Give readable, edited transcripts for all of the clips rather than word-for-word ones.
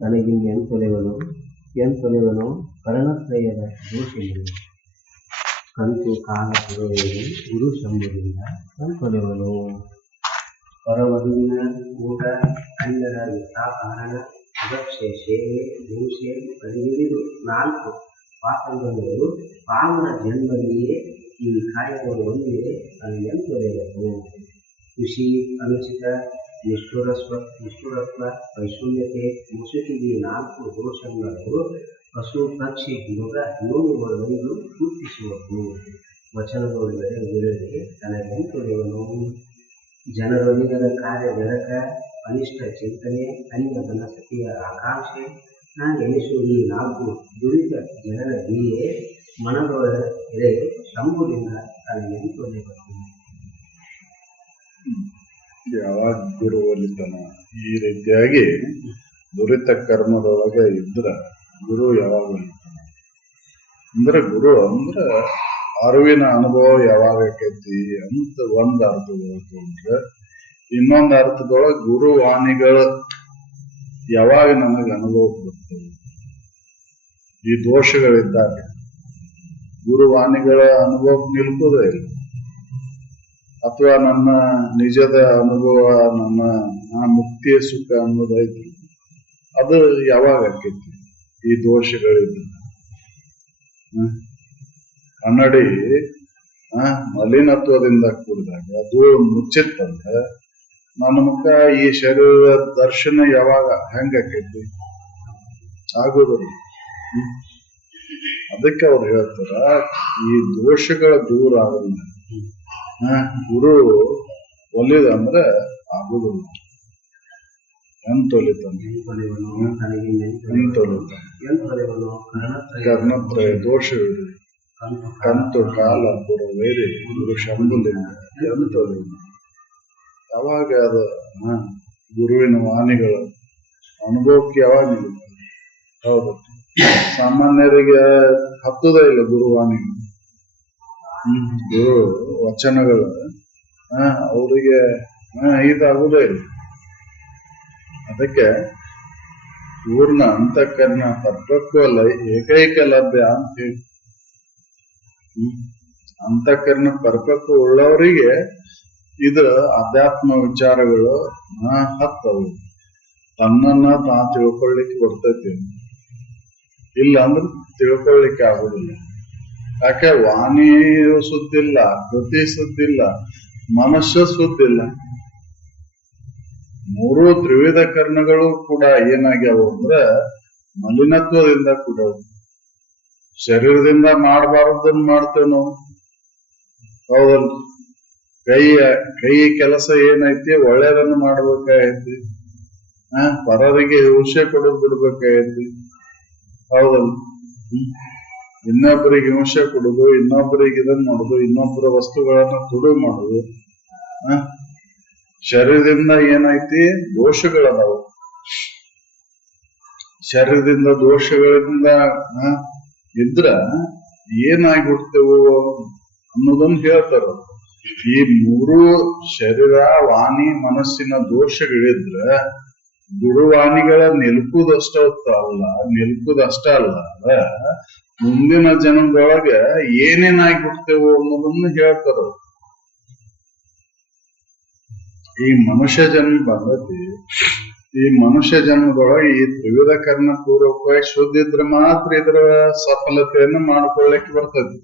ತನಗಿಂದೆಂತೊಲೆವನು ಎಂತೊಲೆವನು ಕರ್ಣತ್ರಯದ ದೋಷಗಳು ಕಂತು ಕಾಲ ಪುರವೇನು ಗುರು ಶಂಭುರಿಂದ ಕಂತೊಲೆವನು. ಹೊರವಧುವಿನ ಊಟ ಅಣ್ಣರ ಯಥಾಕಾರಣ ಅಗಕ್ಷೆ ಸೇವೆ ಹಿಂಸೆ ಕಡಿಹಿಡಿದು 4 ಪಾತಂಗಗಳು ಪಾವನ ಜನ್ಮದಲ್ಲಿಯೇ ಈ ಕಾರ್ಯವನ್ನು ಹೊಂದಿದೆ. ತನಗೆಂತೊಲೆವನು ಖುಷಿ ಅನುಚಿತ ನಿಷ್ಠುರತ್ವ ವೈಶೂನ್ಯತೆ ಮುಸುಕಿಗೆ 4 ದೋಷಗಳು ಪಶು ಪಕ್ಷಿ ಮೃಗ ನೋವುಗಳನ್ನು ಸೂಚಿಸುವುದು. ವಚನಗಳು ಬೆಳೆದಿರದೆ ತನಗೆಂತೊಲೆವನು ಜನರೊಂದಿಗದ ಕಾರ್ಯ ಬೆರಕ ಅನಿಷ್ಟ ಚಿಂತನೆ ಅನ್ಯ ಮನಸ್ಥಿತಿಯ ಆಕಾಂಕ್ಷೆ ಎನಿಸುವ ಈ 4 ದುರಿತ ಜನರ ಬೀಯೆ ಮನದೊಳಗೆ ಶಂಭುವಿನ ತನಗೆಂತೊಲೆವನು. ಯಾವಾಗ ಗುರು ಒಲಿತಾನ ಈ ರೀತಿಯಾಗಿ ದುರಿತ ಕರ್ಮದೊಳಗೆ ಇದ್ರ ಗುರು ಯಾವಾಗ ಒಲಿತಾನ ಅಂದ್ರೆ ಗುರು ಅಂದ್ರ ಅರಿವಿನ ಅನುಭವ ಯಾವಾಗ ಆಕೈತಿ ಅಂತ ಒಂದ್ ಅರ್ಥದೊಳಗೆ ತಗೊಂಡ್ರೆ, ಇನ್ನೊಂದು ಅರ್ಥದೊಳಗೆ ಗುರು ವಾಣಿಗಳು ಯಾವಾಗ ನನಗೆ ಅನುಭವ ಬರ್ತವೆ ಈ ದೋಷಗಳಿದ್ದಾಗ ಗುರುವಾಣಿಗಳ ಅನುಭವ ನಿಲ್ಕೋದೇ ಇಲ್ಲ. ಅಥವಾ ನನ್ನ ನಿಜದ ಅನುಭವ ನನ್ನ ಮುಕ್ತಿಯ ಸುಖ ಅನ್ನೋದೈತಿ ಅದು ಯಾವಾಗ ಆಕೈತಿ ಈ ದೋಷಗಳಿದ್ದ. ಕನ್ನಡಿ ಮಲಿನತ್ವದಿಂದ ಕೂಡಿದಾಗ ಅದು ಮುಚ್ಚಿತ್ತಂದ್ರೆ ನನ್ನ ಮುಖ ಈ ಶರೀರ ದರ್ಶನ ಯಾವಾಗ ಹೆಂಗಾಕೈತಿ ಆಗೋದಿಲ್ಲ. ಅದಕ್ಕೆ ಅವ್ರು ಹೇಳ್ತಾರ ಈ ದೋಷಗಳ ದೂರ ಆಗಲ್ಲ ಗುರು ಒಲಿದ ಅಂದ್ರೆ ಆಗುದಿಲ್ಲ. ಕರ್ಣತ್ರಯ ದೋಷವಿದೆ ಕಂತು ಕಾಲ ಪುರವೇರಿ ಗುರು ಶಂಭುಲಿಂಗ ಎಂತೊಲಿಂಗ. ಯಾವಾಗ ಅದ ಗುರುವಿನ ವಾಣಿಗಳು ಅನುಭವಕ್ಕೆ ಯಾವಾಗ ನಿಲ್ಲುತ್ತೆ? ಹೌದು, ಸಾಮಾನ್ಯರಿಗೆ ಹತ್ತುದೇ ಇಲ್ಲ ಗುರುವಾಣಿಗಳು. ಗುರು ವಚನಗಳು ಅವರಿಗೆ ಇದಾಗುವುದೇ ಇಲ್ಲ. ಅದಕ್ಕೆ ಪೂರ್ಣ ಅಂತಃಕರಣ ಪರಿಪಕ್ವಲ್ಲ ಏಕೈಕ ಲಭ್ಯ ಅಂತ ಹೇಳಿ ಅಂತಃಕರಣ ಪರಿಪಕ್ವ ಉಳ್ಳವರಿಗೆ ಇದು ಅಧ್ಯಾತ್ಮ ವಿಚಾರಗಳು ಹತ್ತವು. ತನ್ನನ್ನ ತಾ ತಿಳ್ಕೊಳ್ಳಿಕ್ಕೆ ಬರ್ತೈತಿ, ಇಲ್ಲ ಅಂದ್ರೆ ತಿಳ್ಕೊಳ್ಳಿಕ್ಕೆ ಆಗುದಿಲ್ಲ. ಯಾಕೆ ವಾಣಿಯು ಸುದ್ದಿಲ್ಲ, ಕೃತಿ ಸುದ್ದಿಲ್ಲ, ಮನುಷ್ಯ ಸುದ್ದಿಲ್ಲ. 3 ತ್ರಿವಿಧ ಕರ್ಣಗಳು ಕೂಡ ಏನಾಗ್ಯಾವು ಅಂದ್ರೆ ಮಲಿನತ್ವದಿಂದ ಕೂಡ ಶರೀರದಿಂದ ಮಾಡಬಾರದನ್ನ ಮಾಡ್ತೇವೆ ನಾವು. ಹೌದಲ್ಲ, ಕೈ ಕೆಲಸ ಏನೈತಿ ಒಳ್ಳೆಯದನ್ನು ಮಾಡ್ಬೇಕಾಗೈತಿ, ಪರರಿಗೆ ಹಿಂಸೆ ಕೊಡೋದು ಬಿಡ್ಬೇಕಾಗೈತಿ. ಹೌದಲ್ಲ, ಇನ್ನೊಬ್ಬರಿಗೆ ಹಿಂಸೆ ಕೊಡುದು, ಇನ್ನೊಬ್ಬರಿಗೆ ಇದನ್ನ ಮಾಡುದು, ಇನ್ನೊಬ್ಬರ ವಸ್ತುಗಳನ್ನ ತುಡು ಮಾಡುದು. ಶರೀರದಿಂದ ಏನೈತಿ ದೋಷಗಳದಾವು. ಶರೀರದಿಂದ ದೋಷಗಳಿಂದ ಇದ್ರ ಏನಾಗಿ ಹುಡ್ತೇವು ಅನ್ನೋದನ್ನ ಹೇಳ್ತಾರ. ಈ 3 ಶರೀರ ವಾಣಿ ಮನಸ್ಸಿನ ದೋಷಗಳಿದ್ರ ಗುರುವಾಣಿಗಳ ನಿಲ್ಕುದಷ್ಟ ಅಲ್ಲ, ಮುಂದಿನ ಜನ್ಮದೊಳಗೆ ಏನೇನಾಗಿ ಹುಡ್ತೇವು ಅನ್ನೋದನ್ನ ಹೇಳ್ತಾರ. ಈ ಮನುಷ್ಯ ಜನ್ಮ ಬಂದತಿ, ಈ ಮನುಷ್ಯ ಜನ್ಮದೊಳಗೆ ಈ ತ್ರಿವಿಧ ಕರ್ಣ ಪೂರ್ವಕವಾಗಿ ಶುದ್ಧ ಇದ್ರೆ ಮಾತ್ರ ಇದರ ಸಫಲತೆಯನ್ನು ಮಾಡ್ಕೊಳ್ಳಿಕ್ಕೆ ಬರ್ತದೆ.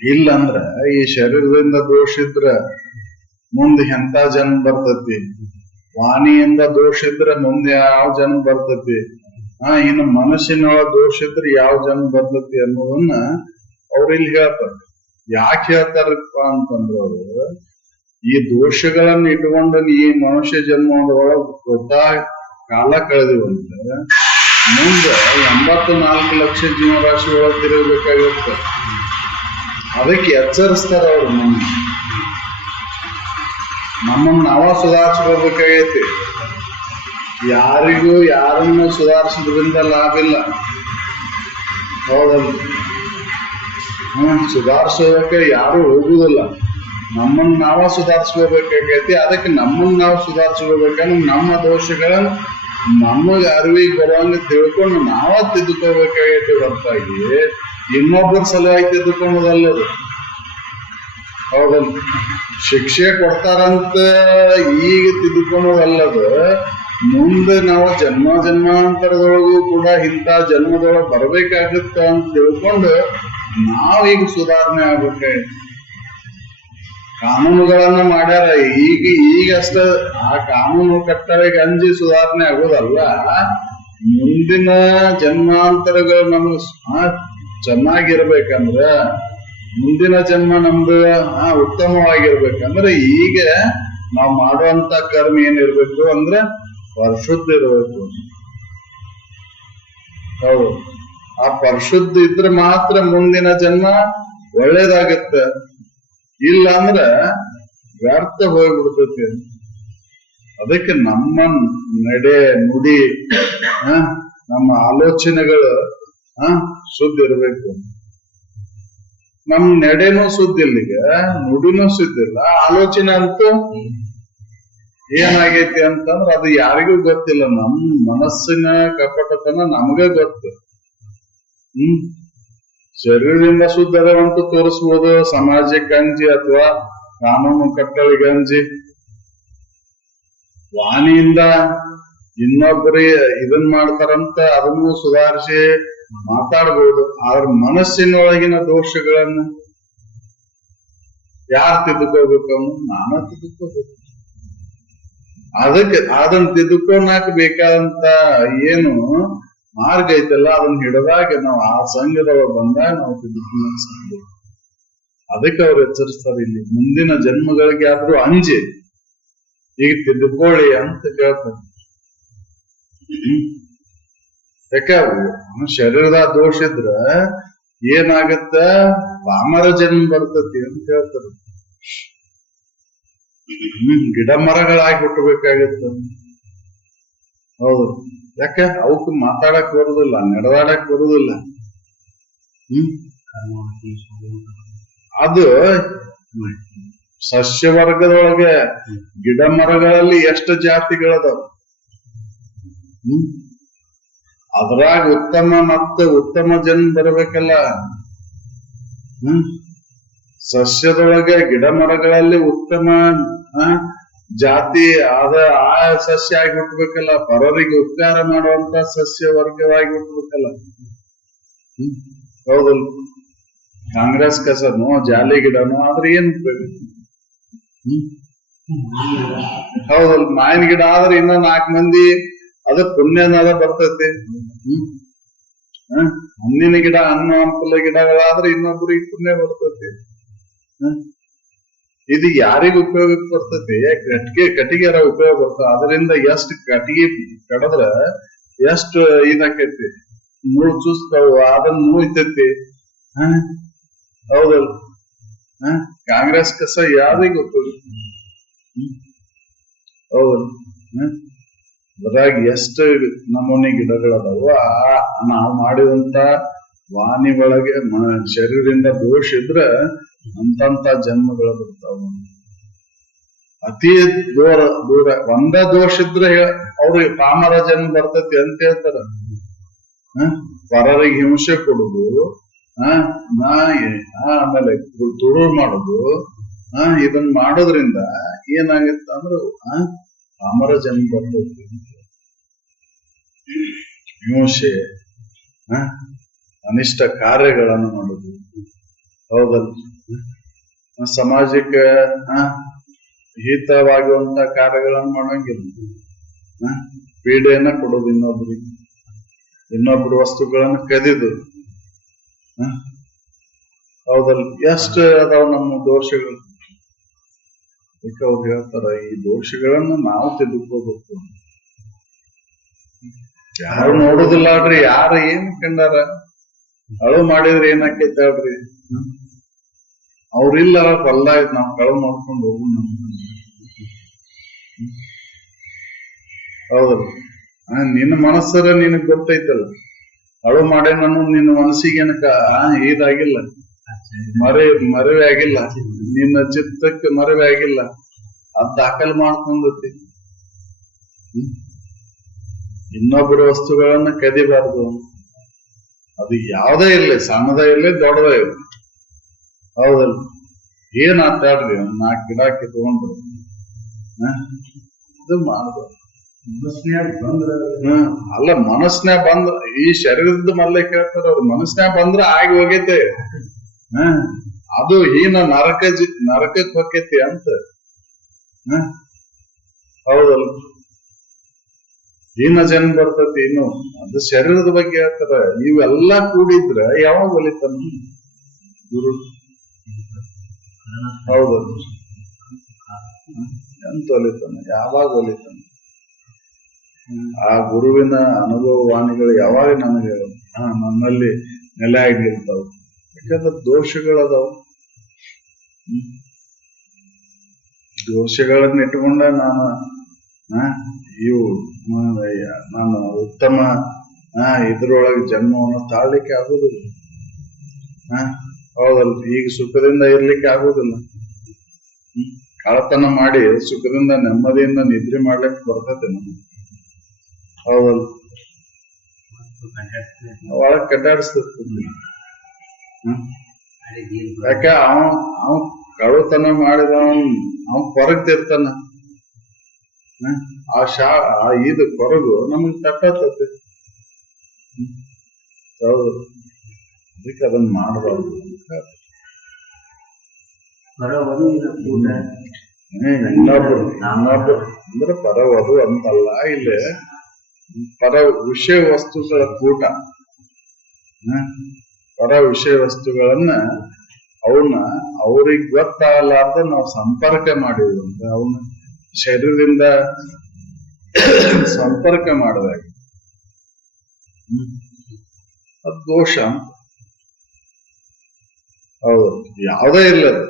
ಇಲ್ಲಂದ್ರ ಈ ಶರೀರದಿಂದ ದೋಷ ಇದ್ರ ಮುಂದೆ ಎಂತ ಜನ್ಮ ಬರ್ತತಿ, ವಾಣಿಯಿಂದ ದೋಷ ಇದ್ರೆ ಮುಂದೆ ಯಾವ ಜನ್ಮ ಬರ್ತತಿ, ಇನ್ನು ಮನಸ್ಸಿನೊಳ ದೋಷ ಇದ್ರೆ ಯಾವ ಜನ್ಮ ಬರ್ತತಿ ಅನ್ನೋದನ್ನ ಅವ್ರು ಇಲ್ಲಿ ಹೇಳ್ತಾರೆ. ಯಾಕೆ ಹೇಳ್ತಾರಪ್ಪ ಅಂತಂದ್ರ ಅವರು ಈ ದೋಷಗಳನ್ನ ಇಟ್ಕೊಂಡು ಈ ಮನುಷ್ಯ ಜನ್ಮದೊಳಗ ಕಾಲ ಕಳೆದಿವಂತ ಮುಂದೆ 84 ಲಕ್ಷ ಜೀವರಾಶಿ ಒಳಗೆ ತಿರುಗಬೇಕಾಗಿರುತ್ತೆ. ಅದಕ್ಕೆ ಎಚ್ಚರಿಸ್ತಾರ ಅವ್ರು ನಮ್ಮನ್ನ ನಾವ ಸುಧಾರಿಸ್ಕೋಬೇಕಾಗೈತಿ. ಯಾರಿಗೂ ಯಾರನ್ನು ಸುಧಾರಿಸೋದ್ರಿಂದ ಲಾಭ ಇಲ್ಲ. ಹೌದಲ್ಲ, ಸುಧಾರಿಸೋದಕ್ಕೆ ಯಾರು ಹೋಗುದಿಲ್ಲ. ನಮ್ಮನ್ನ ನಾವ ಸುಧಾರಿಸ್ಕೋಬೇಕಾಗೈತಿ. ಅದಕ್ಕೆ ನಮ್ಮನ್ನ ನಾವು ಸುಧಾರಿಸ್ಕೋಬೇಕಂದ್ರೆ ನಮ್ಮ ದೋಷಗಳನ್ನ ನಮಗ ಅರಿವಿಗೆ ಬರುವಂಗ ತಿಳ್ಕೊಂಡು ನಾವ ತಿದ್ದುಕೋಬೇಕಾಗೈತಿ ಹೊರತಾಗಿ ಇನ್ನೊಬ್ಬರ ಸಲುವಾಗಿ ತಿದ್ದುಕೊಳ್ಳೋದಲ್ಲದು. ಹೌದಲ್ಲ, ಶಿಕ್ಷೆ ಕೊಡ್ತಾರಂತ ಈಗ ತಿದ್ದುಕೊಳ್ಳೋದಲ್ಲದು. ಮುಂದೆ ನಾವು ಜನ್ಮಾಂತರದೊಳಗೂ ಕೂಡ ಇಂಥ ಜನ್ಮದೊಳಗೆ ಬರ್ಬೇಕಾಗತ್ತ ಅಂತ ತಿಳ್ಕೊಂಡು ನಾವೀಗ ಸುಧಾರಣೆ ಆಗ್ಬೇಕಾಯ್ತು. ಕಾನೂನುಗಳನ್ನ ಮಾಡ್ಯಾರ, ಈಗಷ್ಟ ಆ ಕಾನೂನು ಕಟ್ಟಳೆಗೆ ಅಂಜಿ ಸುಧಾರಣೆ ಆಗೋದಲ್ಲ. ಮುಂದಿನ ಜನ್ಮಾಂತರಗಳು ನಮ್ಗೆ ಚೆನ್ನಾಗಿರ್ಬೇಕಂದ್ರ, ಮುಂದಿನ ಜನ್ಮ ನಮ್ದು ಉತ್ತಮವಾಗಿರ್ಬೇಕಂದ್ರೆ ಈಗ ನಾವು ಮಾಡುವಂತ ಕರ್ಮ ಏನಿರ್ಬೇಕು ಅಂದ್ರೆ ಪರಿಶುದ್ಧ ಇರಬೇಕು. ಹೌದು, ಆ ಪರಿಶುದ್ಧ ಇದ್ರೆ ಮಾತ್ರ ಮುಂದಿನ ಜನ್ಮ ಒಳ್ಳೇದಾಗತ್ತ. ಇಲ್ಲ ಅಂದ್ರ ವ್ಯರ್ಥ ಹೋಗ್ಬಿಡ್ತೈತಿ. ಅದಕ್ಕೆ ನಮ್ಮ ನಡೆ ನುಡಿ ನಮ್ಮ ಆಲೋಚನೆಗಳು ಶುದ್ಧ ಇರಬೇಕು. ನಮ್ ನಡೆನೂ ಶುದ್ಧ ಇಲ್ಲ, ಈಗ ನುಡಿನೂ ಶುದ್ಧ ಇಲ್ಲ, ಆಲೋಚನೆ ಅಂತೂ ಏನಾಗೈತಿ ಅಂತಂದ್ರ ಅದು ಯಾರಿಗೂ ಗೊತ್ತಿಲ್ಲ. ನಮ್ ಮನಸ್ಸಿನ ಕಪಟತನ ನಮಗ ಗೊತ್ತು. ಶರೀರದಿಂದ ಶುದ್ಧ ಅದವಂತೂ ತೋರಿಸ್ಬೋದು, ಸಮಾಜಕ್ಕೆ ಅಂಜಿ ಅಥವಾ ಕಾನೂನು ಕಟ್ಟಳಿಗೆ ಅಂಜಿ. ವಾಣಿಯಿಂದ ಇನ್ನೊಬ್ಬರಿ ಇದನ್ ಮಾಡ್ತಾರಂತ ಅದನ್ನು ಸುಧಾರಿಸಿ ಮಾತಾಡ್ಬೋದು. ಆದ್ರ ಮನಸ್ಸಿನೊಳಗಿನ ದೋಷಗಳನ್ನು ಯಾರು ತಿದ್ದುಕೋಬೇಕು ಅನ್ನೋ ನಾನ ತಿದ್ದುಕೋಬೇಕು. ಅದನ್ನ ತಿದ್ದುಕೊಳಕ್ ಬೇಕಾದಂತ ಏನು ಮಾರ್ಗ ಐತಲ್ಲ ಅದನ್ನ ಹಿಡಿದಾಗ ನಾವು ಆ ಸಂಘದೊಳಗೆ ಬಂದಾಗ ನಾವು ತಿದ್ದುಕೊಳ್ಳೋಕೆ ಸಾಧ್ಯ. ಅದಕ್ಕೆ ಅವ್ರು ಎಚ್ಚರಿಸ್ತಾರೆ, ಇಲ್ಲಿ ಮುಂದಿನ ಜನ್ಮಗಳಿಗೆ ಆದ್ರೂ ಅಂಜಿ ಈಗ ತಿದ್ದುಕೊಳ್ಳಿ ಅಂತ ಕೇಳ್ತಾರೆ. ಯಾಕೆ ಶರೀರದ ದೋಷ ಇದ್ರ ಏನಾಗತ್ತ, ಪಾಮರ ಜನ್ಮ ಬರ್ತತಿ ಅಂತ ಹೇಳ್ತಾರೆ. ಗಿಡ ಮರಗಳಾಗಿ ಹುಟ್ಟಬೇಕಾಗತ್ತ. ಹೌದು, ಯಾಕೆ ಅವಕ್ಕೆ ಮಾತಾಡಕ್ ಬರುದಿಲ್ಲ, ನಡೆದಾಡಕ್ ಬರುದಿಲ್ಲ. ಅದು ಸಸ್ಯವರ್ಗದೊಳಗೆ ಗಿಡ ಮರಗಳಲ್ಲಿ ಎಷ್ಟು ಜಾತಿಗಳದಾವ. ಅದ್ರಾಗ ಉತ್ತಮ ಜನ್ಮ ಬರಬೇಕಲ್ಲ. ಸಸ್ಯದೊಳಗೆ ಗಿಡ ಮರಗಳಲ್ಲಿ ಉತ್ತಮ ಜಾತಿ ಆದ ಆ ಸಸ್ಯ ಆಗಿ ಹುಟ್ಟಬೇಕಲ್ಲ. ಪರರಿಗೆ ಉಪಕಾರ ಮಾಡುವಂತ ಸಸ್ಯ ವರ್ಗವಾಗಿ ಹುಟ್ಟಬೇಕಲ್ಲ. ಹೌದಲ್ಲ, ಕಾಂಗ್ರೆಸ್ ಕಸನೋ ಜಾಲಿ ಗಿಡನೋ ಆದ್ರೆ ಏನ್ ಉಪಯೋಗ? ಹೌದಲ್ಲ, ಮಾವಿನ ಗಿಡ ಆದ್ರೆ ಇನ್ನ 4 ಮಂದಿ ಅದ ಪುಣ್ಯನಾದ ಬರ್ತೈತಿ. ಹಣ್ಣಿನ ಗಿಡ, ಹಣ್ಣು ಹಂಪಲ ಗಿಡಗಳಾದ್ರೆ ಇನ್ನೊಬ್ರಿಗೆ ಪುಣ್ಯ ಬರ್ತೈತಿ. ಇದು ಯಾರಿಗ ಉಪಯೋಗಕ್ಕೆ ಬರ್ತೈತಿ? ಕಟ್ಟಿಗೆರ ಉಪಯೋಗ ಬರ್ತದೆ. ಅದರಿಂದ ಎಷ್ಟು ಕಟ್ಟಿಗೆ ಕಡದ್ರ ಎಷ್ಟು ಇದಾಕೈತಿ, ಮೂಳು ಚೂಸ್ತಾವ, ಅದನ್ನ ನೋಯ್ತೈತಿ. ಹೌದಲ್ಲ, ಕಾಂಗ್ರೆಸ್ ಕಸ ಯಾರಿಗ ಉಪಯೋಗ? ಹೌದಲ್ಲ, ಅದ್ರಾಗ ಎಷ್ಟು ನಮೂನಿ ಗಿಡಗಳದಾವ. ನಾವು ಮಾಡಿದಂತ ವಾಣಿ ಒಳಗೆ ಶರೀರದಿಂದ ದೋಷ ಇದ್ರ ಅಂತಂತ ಜನ್ಮಗಳು ಬರ್ತಾವ. ಅತಿ ದೂರ ಒಂದ ದೋಷ ಇದ್ರೆ ಅವ್ರಿಗೆ ಪಾಮರ ಜನ್ಮ ಬರ್ತೈತಿ ಅಂತ ಹೇಳ್ತಾರ. ಪರರಿಗೆ ಹಿಂಸೆ ಕೊಡುದು, ಆಮೇಲೆ ತುಳು ಮಾಡುದು, ಇದನ್ನ ಮಾಡೋದ್ರಿಂದ ಏನಾಗತ್ತ ಅಂದ್ರ ಪಾಮರ ಜನ್ಮ ಬರ್ತೈತಿ. ಹಿಂಸೆ, ಅನಿಷ್ಟ ಕಾರ್ಯಗಳನ್ನು ಮಾಡುದು. ಹೌದಲ್ಲ, ಸಮಾಜಕ್ಕೆ ಹಿತವಾಗುವಂತ ಕಾರ್ಯಗಳನ್ನು ಮಾಡಂಗಿಲ್ಲ. ಪೀಡೆಯನ್ನ ಕೊಡೋದು ಇನ್ನೊಬ್ರಿಗೆ, ಇನ್ನೊಬ್ರ ವಸ್ತುಗಳನ್ನು ಕದಿದು. ಹೌದಲ್ಲ, ಎಷ್ಟು ಅದಾವ ನಮ್ಮ ದೋಷಗಳು. ಅದಕ್ಕೆ ಅವ್ರು ಹೇಳ್ತಾರ, ಈ ದೋಷಗಳನ್ನು ನಾವು ತಿದ್ದುಕೋಬೇಕು. ಯಾರು ನೋಡುದಿಲ್ಲ ಅಲ್ರಿ, ಯಾರು ಏನ್ ಕಂಡಾರ ಅಳು ಮಾಡಿದ್ರೆ ಏನಾಕೈತೆ ಹೇಳ್ರಿ. ಅವ್ರಿಲ್ಲ ಹೊಲ ನಾವ್ ಕಳು ಮಾಡ್ಕೊಂಡು ಹೋಗು. ಹೌದಲ್ಲ, ನಿನ್ನ ಮನಸ್ಸರ ನಿನಗ್ ಗೊತ್ತೈತಲ್ಲ, ಅಳು ಮಾಡೇ ನಾನು ನಿನ್ನ ಮನಸ್ಸಿಗೆ ಏನಕ್ಕ ಇದಾಗಿಲ್ಲ. ಮರವೇ ಆಗಿಲ್ಲ, ನಿನ್ನ ಚಿತ್ತಕ್ಕೆ ಮರವೇ ಆಗಿಲ್ಲ, ಅದ್ ದಾಖಲೆ ಮಾಡ್ಕೊಂಡತಿ. ಇನ್ನೊಬ್ಬರ ವಸ್ತುಗಳನ್ನ ಕದಿಬಾರ್ದು. ಅದು ಯಾವ್ದೇ ಇರ್ಲಿ, ಸಣ್ಣದೇ ಇರ್ಲಿ ದೊಡ್ಡದೇ ಇರ್ಲಿ, ಹೌದಲ್ಲ? ಏನ್ ಆಟಾಡ್ರಿ, 4 ಗಿಡ ಕಿತ್ಕೊಂಡ್ರು ಇದು ಮಾಡ್ಬೋದು. ಅಲ್ಲ, ಮನಸ್ನ್ಯಾಗ ಬಂದ್ರ, ಈ ಶರೀರದ ಮಲ್ಲೆ ಕೇಳ್ತಾರ ಅವ್ರು, ಮನಸ್ನ್ಯಾಗ ಬಂದ್ರ ಆಗಿ ಹೋಗೈತೆ. ಅದು ಹೀನ ನರಕಕ್ಕೆ ಹೋಗೈತಿ ಅಂತ. ಹೌದಲ್ಲ? ಹೀನ ಜನ್ಮ ಬರ್ತೈತಿ. ಇನ್ನು ಅದು ಶರೀರದ ಬಗ್ಗೆ ಹೇಳ್ತಾರ. ಇವೆಲ್ಲಾ ಕೂಡಿದ್ರ ಯಾವಾಗ ಒಲಿತಾನ ಗುರು? ಹೌದಲ್ಲ? ಎಂತ ಒಲಿತಾನ? ಯಾವಾಗ ಒಲಿತಾನ? ಆ ಗುರುವಿನ ಅನುಭವ ವಾಣಿಗಳು ಯಾವಾಗ ನನಗೆ ನನ್ನಲ್ಲಿ ನೆಲೆ ಆಗಿರ್ತಾವ. ಯಾಕಂದ್ರೆ ದೋಷಗಳದಾವ. ದೋಷಗಳನ್ನ ಇಟ್ಕೊಂಡ ನಾನು ಉತ್ತಮ ಇದ್ರೊಳಗೆ ಜನ್ಮವನ್ನು ತಾಳ್ಲಿಕ್ಕೆ ಆಗುದಿಲ್ಲ. ಹೌದಲ್ಲ? ಈಗ ಸುಖದಿಂದ ಇರ್ಲಿಕ್ಕೆ ಆಗುದಿಲ್ಲ. ಕಳತನ ಮಾಡಿ ಸುಖದಿಂದ ನೆಮ್ಮದಿಯಿಂದ ನಿದ್ರೆ ಮಾಡ್ಲಿಕ್ಕೆ ಬರ್ತೈತೆ ನಮ್ಗೆ. ಹೌದಲ್ಲ? ಒಳಗ್ ಕಡ್ಡಾಡಿಸ್ತಿರ್ತೀನಿ. ಯಾಕೆ ಅವ ಕಳುತನ ಮಾಡಿದ ಅವನ್ ಕೊರಗ್ತಿರ್ತಾನ. ಇದು ಕೊರಗು ನಮಗ್ ತಟ್ಟತತಿ. ಹೌದು, ಅದಕ್ಕೆ ಅದನ್ನ ಮಾಡಬಾರ್ದು. ಇನ್ನೊಬ್ರು ಅಂದ್ರೆ ಪರವಧು ಅಂತಲ್ಲ, ಇಲ್ಲಿ ಪರ ವಿಷಯ ವಸ್ತುಗಳ ಕೂಟ. ಪರ ವಿಷಯ ವಸ್ತುಗಳನ್ನ ಅವ್ರಿಗೆ ಗೊತ್ತಾಗಲಾರ್ದ ನಾವು ಸಂಪರ್ಕ ಮಾಡಿದ್ವಿ ಅಂತ, ಅವನ್ನ ಶರೀರದಿಂದ ಸಂಪರ್ಕ ಮಾಡಿದಾಗ ಅದು ದೋಷ ಅಂತ. ಹೌದು, ಯಾವುದೇ ಇಲ್ಲ ಅದು.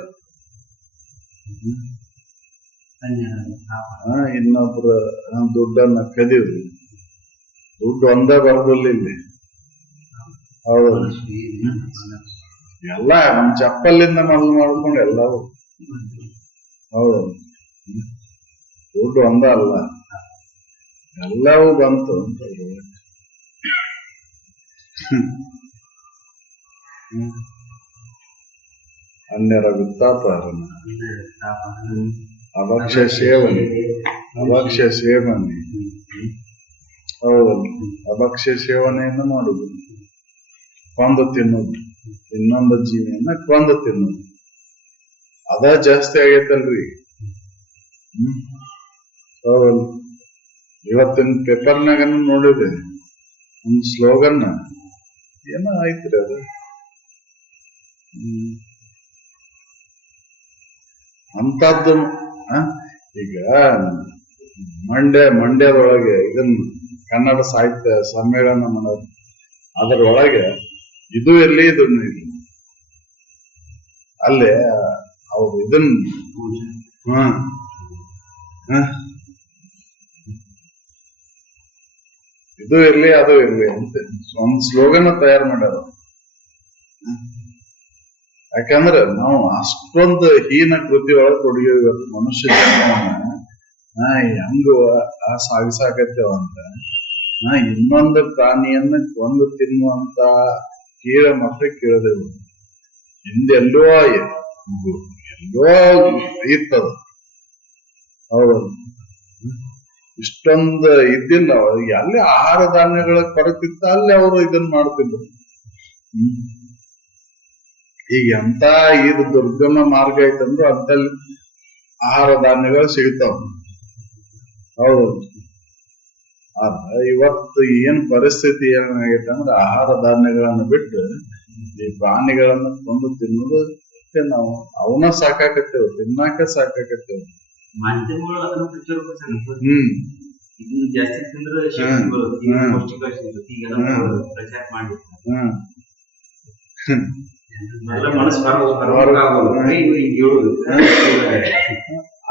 ಇನ್ನೊಬ್ರ ದುಡ್ಡನ್ನ ಕದಿದ್ವಿ, ದುಡ್ಡು ಒಂದೇ ಬರಬಲ್ಲ ಇಲ್ಲಿ. ಹೌದು, ಎಲ್ಲ ನಮ್ ಚಪ್ಪಲಿಂದ ಮೊದಲು ಮಾಡ್ಕೊಂಡು ಎಲ್ಲವೂ. ಹೌದು, ದುಡ್ಡು ಒಂದ ಅಲ್ಲ, ಎಲ್ಲವೂ ಬಂತು ಅಂತ. ಅನ್ಯರ ವಿತ್ತಾಪಹರಣ, ಅಭಕ್ಷ್ಯ ಸೇವನೆ. ಹೌದಲ್ಲ? ಅಭಕ್ಷ್ಯ ಸೇವನೆಯನ್ನ ಮಾಡುದು, ಕೊಂದು ತಿನ್ನುದು, ಇನ್ನೊಂದು ಜೀವಿಯನ್ನ ಕೊಂದು ತಿನ್ನುದು. ಅದ ಜಾಸ್ತಿ ಆಗೈತಲ್ರಿ. ಹೌದಲ್ಲ? ಇವತ್ತಿನ ಪೇಪರ್ನಾಗ ನೋಡಿದೆ ಒಂದು ಸ್ಲೋಗನ್, ಏನೋ ಆಯ್ತ್ರಿ ಅದು. ಅಂತದ್ದು ಈಗ ಮಂಡ್ಯದೊಳಗೆ ಇದನ್ನ ಕನ್ನಡ ಸಾಹಿತ್ಯ ಸಮ್ಮೇಳನ ಮಾಡೋದು, ಅದರೊಳಗೆ ಇದು ಇರ್ಲಿ ಇದನ್ನು ಇರ್ಲಿ, ಅಲ್ಲೇ ಅವ್ರು ಇದನ್ನ ಇದು ಇರ್ಲಿ ಅದು ಇರ್ಲಿ ಅಂತ ಒಂದು ಸ್ಲೋಗನ್ ತಯಾರು ಮಾಡ್ಯಾರ. ಯಾಕಂದ್ರೆ ನಾವು ಅಷ್ಟೊಂದು ಹೀನ ಕೃತಿ ಒಳಗೆ ತೊಡಗಿವಿ. ಮನುಷ್ಯ ಜನ್ಮವನ್ನ ಹೆಂಗ ಸಾಗಿಸಾಕತ್ತೇವಂತ, ಇನ್ನೊಂದು ಪ್ರಾಣಿಯನ್ನ ಕೊಂದು ತಿನ್ನುವಂತ ಕೀಳ ಮಟ್ಟಕ್ಕೆ ಕೀಳದೆವು. ಹಿಂದೆಲ್ಲೋ ಇತ್ತದ. ಹೌದು, ಇಷ್ಟೊಂದು ಇದ್ದಿಲ್ಲ. ಅಲ್ಲಿ ಆಹಾರ ಧಾನ್ಯಗಳ ಕೊರತಿತ್ತ, ಅಲ್ಲಿ ಅವರು ಇದನ್ನ ಮಾಡ್ತಿದ್ರು. ಈಗ ಎಂತ ಇದು ದುರ್ಗಮ ಮಾರ್ಗ ಐತಂದ್ರು ಅಂತಲ್ಲಿ ಆಹಾರ ಧಾನ್ಯಗಳು ಸಿಗ್ತಾವ. ಹೌದು, ಆದ್ರೆ ಇವತ್ತು ಏನ್ ಪರಿಸ್ಥಿತಿ ಏನಾಗೈತೆ ಅಂದ್ರೆ ಆಹಾರ ಧಾನ್ಯಗಳನ್ನ ಬಿಟ್ಟು ಈ ಪ್ರಾಣಿಗಳನ್ನ ಕೊಂದು ತಿನ್ನೋದು ನಾವು ಅವನ್ನ ಸಾಕಾಕತ್ತೇವೆ, ತಿನ್ನಾಕ ಸಾಕಾಕತ್ತೇವೆ. ಮಾಧ್ಯಮಗಳು ಅದನ್ನು ಪ್ರಚಾರ ಇದನ್ನ ಜಾಸ್ತಿ ತಿಂದ್ರೆ ಪ್ರಚಾರ ಮಾಡಿ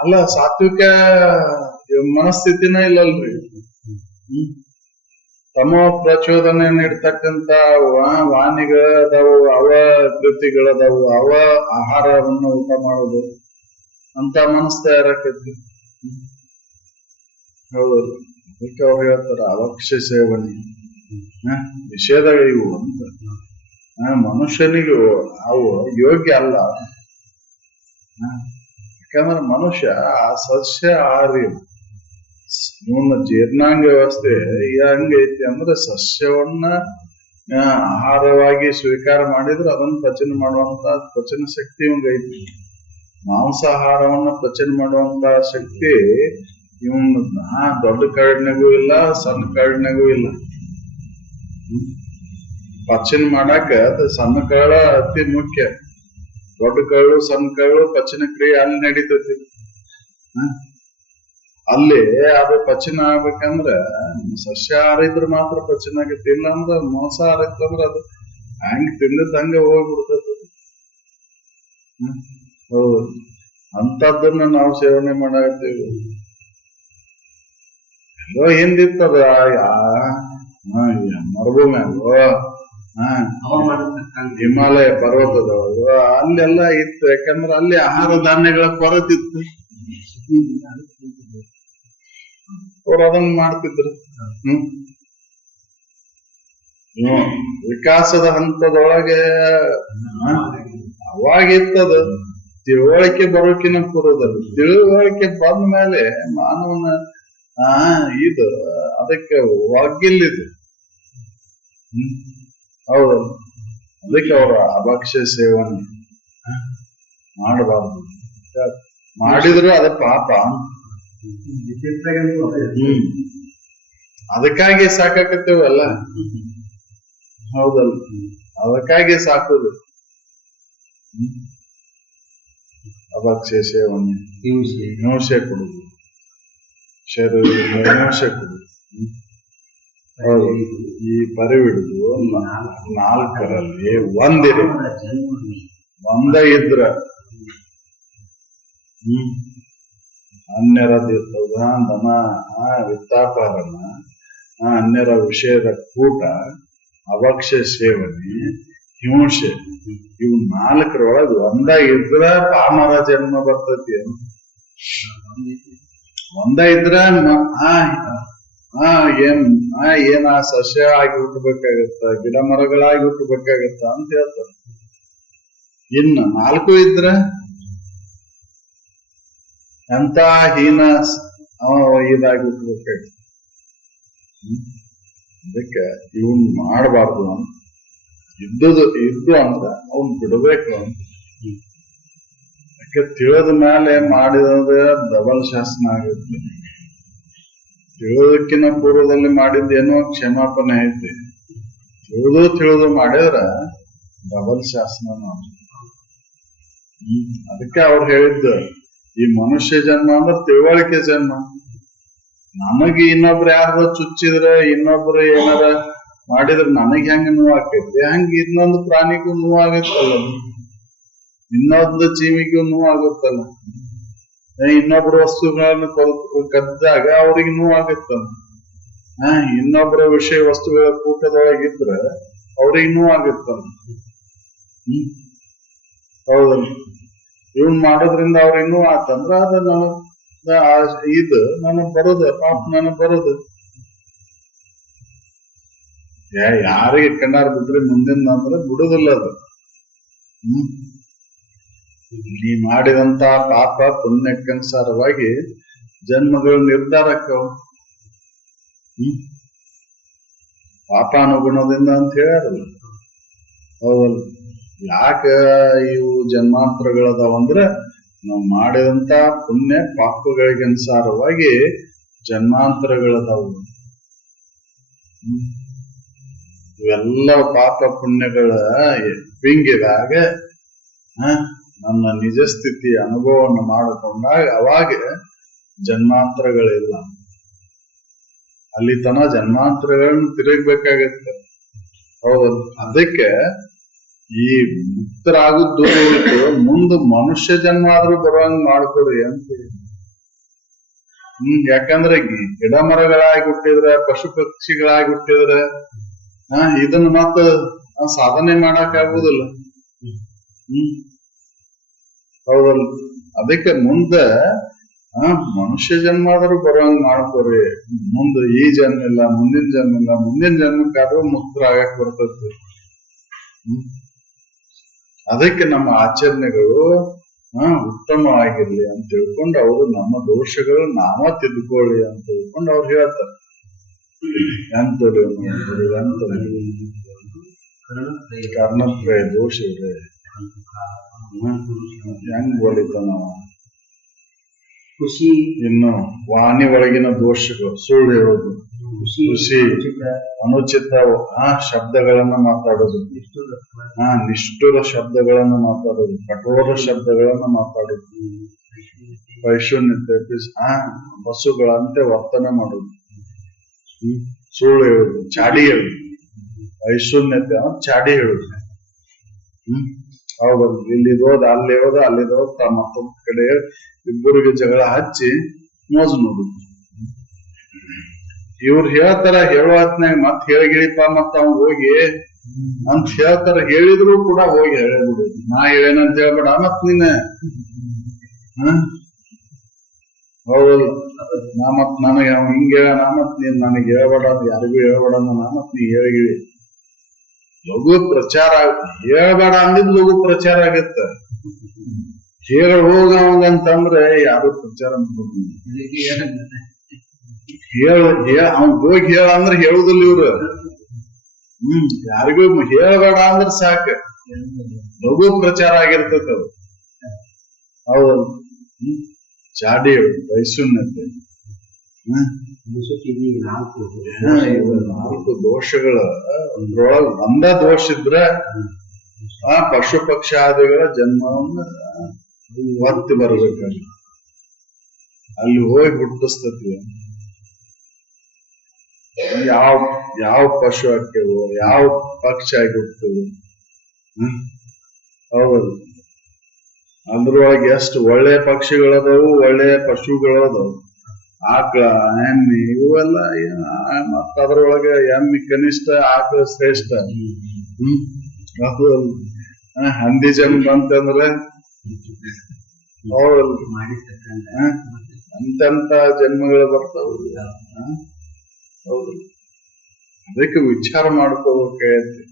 ಅಲ್ಲ, ಸಾತ್ವಿಕ ಮನಸ್ಥಿತಿನ ಇಲ್ಲಲ್ರಿ. ತಮೋ ಪ್ರಚೋದನೆ ನೀಡ್ತಕ್ಕಂತ ವಾಣಿಗಳದಾವು, ಅವ ಕೃತಿಗಳದಾವು, ಅವ ಆಹಾರವನ್ನು ಊಟ ಮಾಡೋದು ಅಂತ ಮನಸ್ಸು ತಯಾರಾಕೈತಿ. ಹೌದು, ಅದಕ್ಕೆ ಅವ್ರು ಹೇಳ್ತಾರ ಅವಕ್ಷ ಸೇವನೆ ನಿಷೇಧ ಇವು ಅಂತ. ಮನುಷ್ಯನಿಗೂ ಅವು ಯೋಗ್ಯ ಅಲ್ಲ. ಯಾಕಂದ್ರೆ ಮನುಷ್ಯ ಆ ಸಸ್ಯ ಆಹಾರಿ, ಇವನ ಜೀರ್ಣಾಂಗ ವ್ಯವಸ್ಥೆ ಹೆಂಗೈತಿ ಅಂದ್ರೆ ಸಸ್ಯವನ್ನ ಆಹಾರವಾಗಿ ಸ್ವೀಕಾರ ಮಾಡಿದ್ರೆ ಅದನ್ನ ಪಚನ ಮಾಡುವಂತ ಪಚನ ಶಕ್ತಿ ಇವಂಗೈತಿ. ಮಾಂಸಾಹಾರವನ್ನ ಪಚನ ಮಾಡುವಂತ ಶಕ್ತಿ ಇವನ್ ದೊಡ್ಡ ಕರಡಿನಾಗೂ ಇಲ್ಲ, ಸಣ್ಣ ಕರಡಿನಾಗೂ ಇಲ್ಲ. ಪಚನ ಮಾಡಾಕ ಸಣ್ಣ ಕರಳ ಅತಿ ಮುಖ್ಯ. ದೊಡ್ಡ ಕರಳು ಸಣ್ಣ ಕರಳು ಪಚನ ಕ್ರಿಯೆ ಅಲ್ಲಿ ನಡೀತೈತಿ. ಅಲ್ಲಿ ಅದು ಪಚನ ಆಗ್ಬೇಕಂದ್ರ ಸಸ್ಯಾಹಾರ ಇದ್ರೆ ಮಾತ್ರ ಪಚನ ಆಗತ್ತೆ. ಇಲ್ಲ ಅಂದ್ರ ಮಾಂಸಾಹಾರ ಇತ್ತಂದ್ರ ಅದು ಹಂಗ ತಿಂದದ್ ಹಂಗ ಹೋಗ್ಬಿಡ್ತೈತಿ. ಹೌದು, ಅಂತದನ್ನ ನಾವು ಸೇವನೆ ಮಾಡಾಕತ್ತೀವಿ. ಎಲ್ಲೋ ಹಿಂದಿತ್ತದ ಮರುಭೂಮಿಯಾಗೋ ಹಿಮಾಲಯ ಪರ್ವತದೊಳಗ ಅಲ್ಲೆಲ್ಲ ಇತ್ತು. ಯಾಕಂದ್ರ ಅಲ್ಲಿ ಆಹಾರ ಧಾನ್ಯಗಳ ಕೊರತೆ ಇತ್ತು. ಅವ್ರು ಅದನ್ನ ಮಾಡ್ತಿದ್ರು. ವಿಕಾಸದ ಹಂತದೊಳಗೆ ಅವಾಗಿತ್ತದ. ತಿಳುವಳಿಕೆ ಬರೋಕಿನ ಪೂರ್ವದಲ್ಲಿ, ತಿಳುವಳಿಕೆ ಬಂದ ಮೇಲೆ ಮಾನವನ ಇದು ಅದಕ್ಕೆ ಒಗ್ಗಿಲ್ಲಿದೆ. ಹೌದು, ಅದಕ್ಕೆ ಅವರ ಅಭಕ್ಷ್ಯ ಸೇವನೆ ಮಾಡಬಾರ್ದು. ಮಾಡಿದ್ರು ಅದ ಪಾಪ. ಅದಕ್ಕಾಗಿ ಸಾಕಾಕತ್ತೇವಲ್ಲ. ಹೌದಲ್ಲ, ಅದಕ್ಕಾಗಿ ಸಾಕುದು. ಅಭಕ್ಷ್ಯ ಸೇವನೆ, ಹಿಂಸೆ ಕೊಡುದು, ಶರೀರ ಹಿಂಸೆ ಕೊಡುದು. ಹೌದು, ಈ ಪರಿವಿಡುದು ನಾಲ್ಕರಲ್ಲಿ ಒಂದೇ ಇದ್ರ ಅನ್ಯರ ದನ ವಿತ್ತಾಪಹರಣ, ಅನ್ಯರ ವಿಷಯದ ಕೂಟ, ಅಭಕ್ಷ್ಯ ಸೇವನೆ, ಹಿಂಸೆ, ಇವು ನಾಲ್ಕರೊಳಗೆ ಒಂದ ಇದ್ರ ಪಾಮರ ಜನ್ಮ ಬರ್ತೈತಿ. ಒಂದ ಇದ್ರ ಏನ ಸಸ್ಯ ಆಗಿ ಹುಟ್ಟಬೇಕಾಗತ್ತ, ಗಿಡ ಮರಗಳಾಗಿ ಹುಟ್ಟಬೇಕಾಗತ್ತ ಅಂತ ಹೇಳ್ತಾರೆ. ಇನ್ನು ನಾಲ್ಕು ಇದ್ರ ಎಂತ ಹೀನ ಇದಾಗಿ ಹುಟ್ಟಬೇಕಾಗತ್ತ. ಅದಕ್ಕೆ ಇವನ್ ಮಾಡಬಾರ್ದು ಅಂತ ಇದ್ದು ಅಂದ್ರ ಅವನ್ ಬಿಡಬೇಕು ಅಂತ. ಯಾಕೆ ತಿಳಿದ ಮೇಲೆ ಮಾಡಿದ್ರೆ ಡಬಲ್ ಶಾಸನ ಆಗುತ್ತೆ. ತಿಳಿದಕ್ಕಿನ ಪೂರ್ವದಲ್ಲಿ ಮಾಡಿದ್ದೇನೋ ಕ್ಷಮಾಪಣೆ ಐತಿ. ತಿಳಿದು ಮಾಡಿದ್ರ ಡಬಲ್ ಶಾಸನ. ಅದಕ್ಕೆ ಅವ್ರು ಹೇಳಿದ್ದು ಈ ಮನುಷ್ಯ ಜನ್ಮ ಅಂದ್ರೆ ತಿಳುವಳಿಕೆ ಜನ್ಮ. ನಮಗ್ ಇನ್ನೊಬ್ರು ಯಾರು ಚುಚ್ಚಿದ್ರೆ, ಇನ್ನೊಬ್ರು ಏನಾರ ಮಾಡಿದ್ರೆ ನನಗ್ ಹೆಂಗ ನೋವಾಕೈತಿ, ಹಂಗ ಇನ್ನೊಂದು ಪ್ರಾಣಿಗೂ ನೋವಾಗತ್ತಲ್ಲ, ಇನ್ನೊಂದು ಜೀವಿಗೂ ನೋವಾಗುತ್ತಲ್ಲ. ಇನ್ನೊಬ್ರು ವಸ್ತುಗಳನ್ನ ಕದ್ದಾಗ ಅವ್ರಿಗೆ ನೋವಾಗುತ್ತಲ್ಲ. ಇನ್ನೊಬ್ಬರ ವಿಷಯ ವಸ್ತುಗಳ ಕೂಟದೊಳಗಿದ್ರೆ ಅವ್ರಿಗೆ ನೋವಾಗುತ್ತಲ್ಲ. ಹೌದಲ್ಲ, ಇವನ್ ಮಾಡೋದ್ರಿಂದ ಅವ್ರಿಗೆ ನೋವು ಆತಂದ್ರ ಅದ ಇದು ನನಗ್ ಬರೋದು, ಪಾಪ ನನಗ್ ಬರೋದು. ಯಾರಿಗೆ ಕಣ್ಣಾರ್ ಬಿಟ್ರೆ ಮುಂದಿನ ಅಂದ್ರೆ ಬಿಡುದಿಲ್ಲ ಅದು. ನೀ ಮಾಡಿದಂತ ಪಾಪ ಪುಣ್ಯಕ್ಕನುಸಾರವಾಗಿ ಜನ್ಮಗಳು ನಿರ್ಧಾರಕ್ಕವು. ಪಾಪಾನುಗುಣದಿಂದ ಅಂತ ಹೇಳ್ಯಾರಲ್ಲ. ಹೌದಲ್ಲ, ಯಾಕ ಇವು ಜನ್ಮಾಂತರಗಳದಾವಂದ್ರ ನಾವು ಮಾಡಿದಂತ ಪುಣ್ಯ ಪಾಪಗಳಿಗೆ ಅನುಸಾರವಾಗಿ ಜನ್ಮಾಂತರಗಳದಾವು. ಇವೆಲ್ಲ ಪಾಪ ಪುಣ್ಯಗಳ ಬಿಂಗಿದಾಗ ನನ್ನ ನಿಜ ಸ್ಥಿತಿ ಅನುಭವವನ್ನು ಮಾಡಿಕೊಂಡಾಗ ಅವಾಗ ಜನ್ಮಾಂತರಗಳಿಲ್ಲ. ಅಲ್ಲಿ ತನ ಜನ್ಮಾಂತರಗಳನ್ನು ತಿರುಗಬೇಕಾಗತ್ತೆ. ಹೌದಲ್ಲ, ಅದಕ್ಕೆ ಈ ಮುಕ್ತರಾಗುದು ಮುಂದೆ ಮನುಷ್ಯ ಜನ್ಮ ಆದ್ರೂ ಬರುವಂಗ ಮಾಡ್ಕೊಡ್ರಿ ಅಂತ. ಯಾಕಂದ್ರೆ ಗಿಡ ಮರಗಳಾಗಿ ಹುಟ್ಟಿದ್ರೆ ಪಶು ಪಕ್ಷಿಗಳಾಗಿ ಹುಟ್ಟಿದ್ರೆ ಇದನ್ನ ಮತ್ತ ಸಾಧನೆ ಮಾಡಕ್ ಆಗುದಿಲ್ಲ. ಹೌದಲ್ಲ, ಅದಕ್ಕೆ ಮುಂದೆ ಮನುಷ್ಯ ಜನ್ಮ ಆದ್ರೂ ಬರೋಂಗ್ ಮಾಡ್ಕೋರಿ. ಮುಂದೆ ಈ ಜನ್ಮ ಇಲ್ಲ, ಮುಂದಿನ ಜನ್ಮ ಇಲ್ಲ, ಮುಂದಿನ ಜನ್ಮಕ್ಕಾದ್ರೂ ಮುಕ್ತರಾಗಕ್ ಬರ್ತೈತಿ. ಅದಕ್ಕೆ ನಮ್ಮ ಆಚರಣೆಗಳು ಉತ್ತಮವಾಗಿರ್ಲಿ ಅಂತ ತಿಳ್ಕೊಂಡು ಅವರು ನಮ್ಮ ದೋಷಗಳು ನಾವ ತಿದ್ಕೊಳ್ಳಿ ಅಂತ ತಿಳ್ಕೊಂಡು ಅವ್ರು ಹೇಳ್ತಾರೆ. ಕರ್ಣತ್ರಯ ದೋಷ ಇದೆ, ಹೆಂಗ್ ಒಲಿತಾನ ಖುಷಿ. ಇನ್ನು ವಾಣಿ ಒಳಗಿನ ದೋಷಗಳು, ಸುಳ್ಳು ಹೇಳೋದು, ಖುಷಿ, ಅನುಚಿತ ಶಬ್ದಗಳನ್ನ ಮಾತಾಡೋದು, ನಿಷ್ಠುರ ಶಬ್ದಗಳನ್ನ ಮಾತಾಡೋದು, ಕಠೋರ ಶಬ್ದಗಳನ್ನ ಮಾತಾಡೋದು, ವೈಶೂನ್ಯತೆ, ಬಸ್ಸುಗಳಂತೆ ವರ್ತನೆ ಮಾಡೋದು, ಸುಳ್ಳು ಹೇಳುದು, ಚಾಡಿ ಹೇಳುದು, ವೈಶೂನ್ಯತೆ ಚಾಡಿ ಹೇಳುದು. ಹೌದಲ್ಲ, ಇಲ್ಲಿದೋದ್ ಅಲ್ಲಿ ಹೇಳೋದು, ಅಲ್ಲಿದೋದ್ ಮತ್ತೊಂದ್ ಕಡೆ ಇಬ್ಬರಿಗೆ ಜಗಳ ಹಚ್ಚಿ ಮೋಜು ನೋಡುದು. ಇವ್ರು ಹೇಳ್ತಾರ, ಹೇಳೋ ಹೊತ್ನಾಗ ಮತ್ ಹೇಳಿಗಿಳಿಪ ಮತ್ತ ಅವ್ನ್ ಹೋಗಿ ಅಂತ ಹೇಳ್ತಾರ. ಹೇಳಿದ್ರು ಕೂಡ ಹೋಗಿ ಹೇಳಿಬಿಡುದು, ನಾ ಹೇಳೇನಂತ ಹೇಳ್ಬೇಡ ಮತ್ ನೀನ. ಹೌದಲ್ಲ, ನಾ ಮತ್ ನನಗೆ ಅವ್ ಹಿಂಗ ಹೇಳ, ಮತ್ ನೀನ್ ನನಗೆ ಹೇಳ್ಬೇಡ, ಯಾರಿಗೂ ಹೇಳ್ಬೇಡ, ಮತ್ ನೀ ಹೇಳಿಗಿಳಿ. ಲಘು ಪ್ರಚಾರ ಹೇಳ್ಬೇಡ ಅಂದಿದ್ ಲಘು ಪ್ರಚಾರ ಆಗತ್ತ. ಹೇಳ ಹೋಗಂತಂದ್ರೆ ಯಾರು ಪ್ರಚಾರ ಮಾಡೋದು. ಅವ್ನ್ ಹೋಗಿ ಹೇಳ ಅಂದ್ರೆ ಹೇಳುದಿಲ್ಲ ಇವ್ರು. ಯಾರಿಗೂ ಹೇಳ್ಬೇಡ ಅಂದ್ರೆ ಸಾಕ, ಲಘು ಪ್ರಚಾರ ಆಗಿರ್ತೈತ ಅದು. ಹೌದಲ್ಲ, ಚಾಡಿ ಹೇಳುದು, ವೈಶೂನ್ಯತೆ, ನಾಲ್ಕು ದೋಷಗಳ ಒಂದ್ರೊಳಗ ಒಂದ ದೋಷ ಇದ್ರೆ ಪಶು ಪಕ್ಷಾದಿಗಳ ಜನ್ಮವನ್ನ ಒತ್ತಿ ಬರ್ಬೇಕಾಗಿ ಅಲ್ಲಿ ಹೋಗಿ ಹುಟ್ಟಿಸ್ತತಿ. ಯಾವ ಪಶು ಹಾಕ್ಯವು, ಯಾವ ಪಕ್ಷ ಆಗಿ ಹುಟ್ಟವು. ಹೌದಲ್ಲ, ಅದ್ರೊಳಗೆ ಎಷ್ಟು ಒಳ್ಳೆ ಪಕ್ಷಿಗಳದವು, ಒಳ್ಳೆ ಪಶುಗಳದವು. ಆಕಳ, ಎಮ್ಮಿ ಇವೆಲ್ಲ ಮತ್ತ ಅದ್ರೊಳಗೆ ಎಮ್ಮಿ ಕನಿಷ್ಠ, ಆಕಳ ಶ್ರೇಷ್ಠ. ಹಂದಿ ಜನ್ಮ ಬಂತಂದ್ರೆ ಅಂತಂತ ಜನ್ಮಗಳು ಬರ್ತಾವ. ಹೌದು, ಅದಕ್ಕೆ ವಿಚಾರ ಮಾಡ್ಕೋಬೇಕಾಗತ್ತೆ.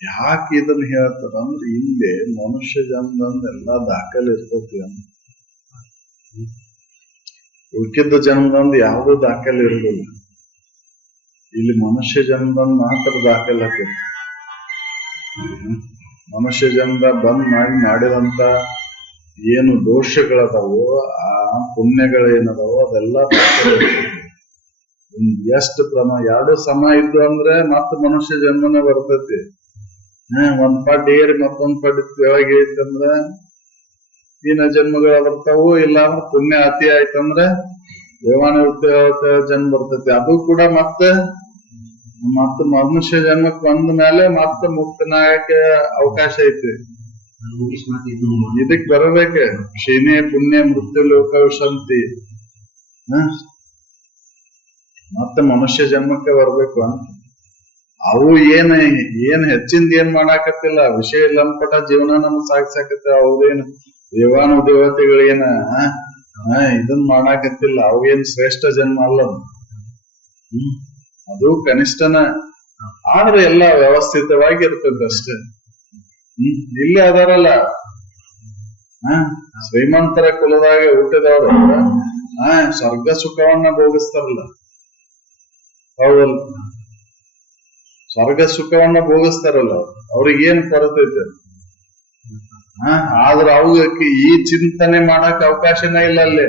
ಯಾಕೆ ಇದನ್ನ ಹೇಳ್ತಾರ ಅಂದ್ರೆ ಹಿಂದೆ ಮನುಷ್ಯ ಜನ್ಮದಂದ ಎಲ್ಲಾ ದಾಖಲೆ ಇರ್ತತಿ ಅಂತ. ಉಳ್ಕಿದ್ದ ಜನ್ಮದಂದು ಯಾವುದೂ ದಾಖಲೆ ಇರುದಿಲ್ಲ. ಇಲ್ಲಿ ಮನುಷ್ಯ ಜನ್ಮದಂದು ಮಾತ್ರ ದಾಖಲೆ ಆಕೈತಿ. ಮನುಷ್ಯ ಜನ್ಮ ಬಂದ್ ಮಾಡಿದಂತ ಏನು ದೋಷಗಳದಾವೋ, ಆ ಪುಣ್ಯಗಳೇನದಾವೋ ಅದೆಲ್ಲ ಎಷ್ಟು ಎರಡು ಸಮ ಇದ್ದು ಅಂದ್ರೆ ಮತ್ತ ಮನುಷ್ಯ ಜನ್ಮನ ಬರ್ತೈತಿ. ಒಂದ್ ಪಡ್ಡಿ ಏರಿ ಮತ್ತೊಂದ್ ಪಡ್ಡಿ ತೆಳಗೆ ಐತಂದ್ರ ಹೀನ ಜನ್ಮಗಳ ಬರ್ತಾವು. ಇಲ್ಲ ಅಂದ್ರೆ ಪುಣ್ಯ ಅತಿ ಆಯ್ತಂದ್ರ ದೇವಾನ ಜನ್ಮ ಬರ್ತೈತಿ. ಅದು ಕೂಡ ಮತ್ತೆ ಮನುಷ್ಯ ಜನ್ಮಕ್ ಬಂದ ಮೇಲೆ ಮತ್ತೆ ಮುಕ್ತನಾಗಕ್ಕೆ ಅವಕಾಶ ಐತಿ. ಇದಕ್ ಬರಬೇಕೆ ಕ್ಷೀಣೆ ಪುಣ್ಯ ಮೃತ್ಯು ಲೋಕ ಶಾಂತಿ. ಮತ್ತೆ ಮನುಷ್ಯ ಜನ್ಮಕ್ಕೆ ಬರ್ಬೇಕು ಅಂತ. ಅವು ಏನ್ ಹೆಚ್ಚಿಂದ ಏನ್ ಮಾಡಾಕತ್ತಿಲ್ಲ, ವಿಷಯ ಲಂಪಟ ಜೀವನ ನಮ್ಗ್ ಸಾಗಿಸಾಕತ್ತ. ಅವ್ರೇನ್ ದೇವಾನು ದೇವತೆಗಳೇನ ಇದನ್ ಮಾಡಾಕತ್ತಿಲ್ಲ. ಅವೇನ್ ಶ್ರೇಷ್ಠ ಜನ್ಮ ಅಲ್ಲ, ಅದು ಕನಿಷ್ಠನ. ಆದ್ರೆ ಎಲ್ಲ ವ್ಯವಸ್ಥಿತವಾಗಿ ಇರ್ತದ ಅಷ್ಟೇ. ಇಲ್ಲಿ ಅದಾರಲ್ಲ ಶ್ರೀಮಂತರ ಕುಲದಾಗ ಹುಟ್ಟಿದವರು ಸ್ವರ್ಗ ಸುಖವನ್ನ ಭೋಗಿಸ್ತಾರಲ್ಲ. ಹೌದಲ್ಲ, ಸ್ವರ್ಗ ಸುಖವನ್ನ ಭೋಗಿಸ್ತಾರಲ್ಲ, ಅವ್ರಿಗೇನ್ ಕೊರತೈತೆ. ಆದ್ರೆ ಅವಕ್ಕೆ ಈ ಚಿಂತನೆ ಮಾಡಕ್ ಅವಕಾಶನೇ ಇಲ್ಲ. ಅಲ್ಲಿ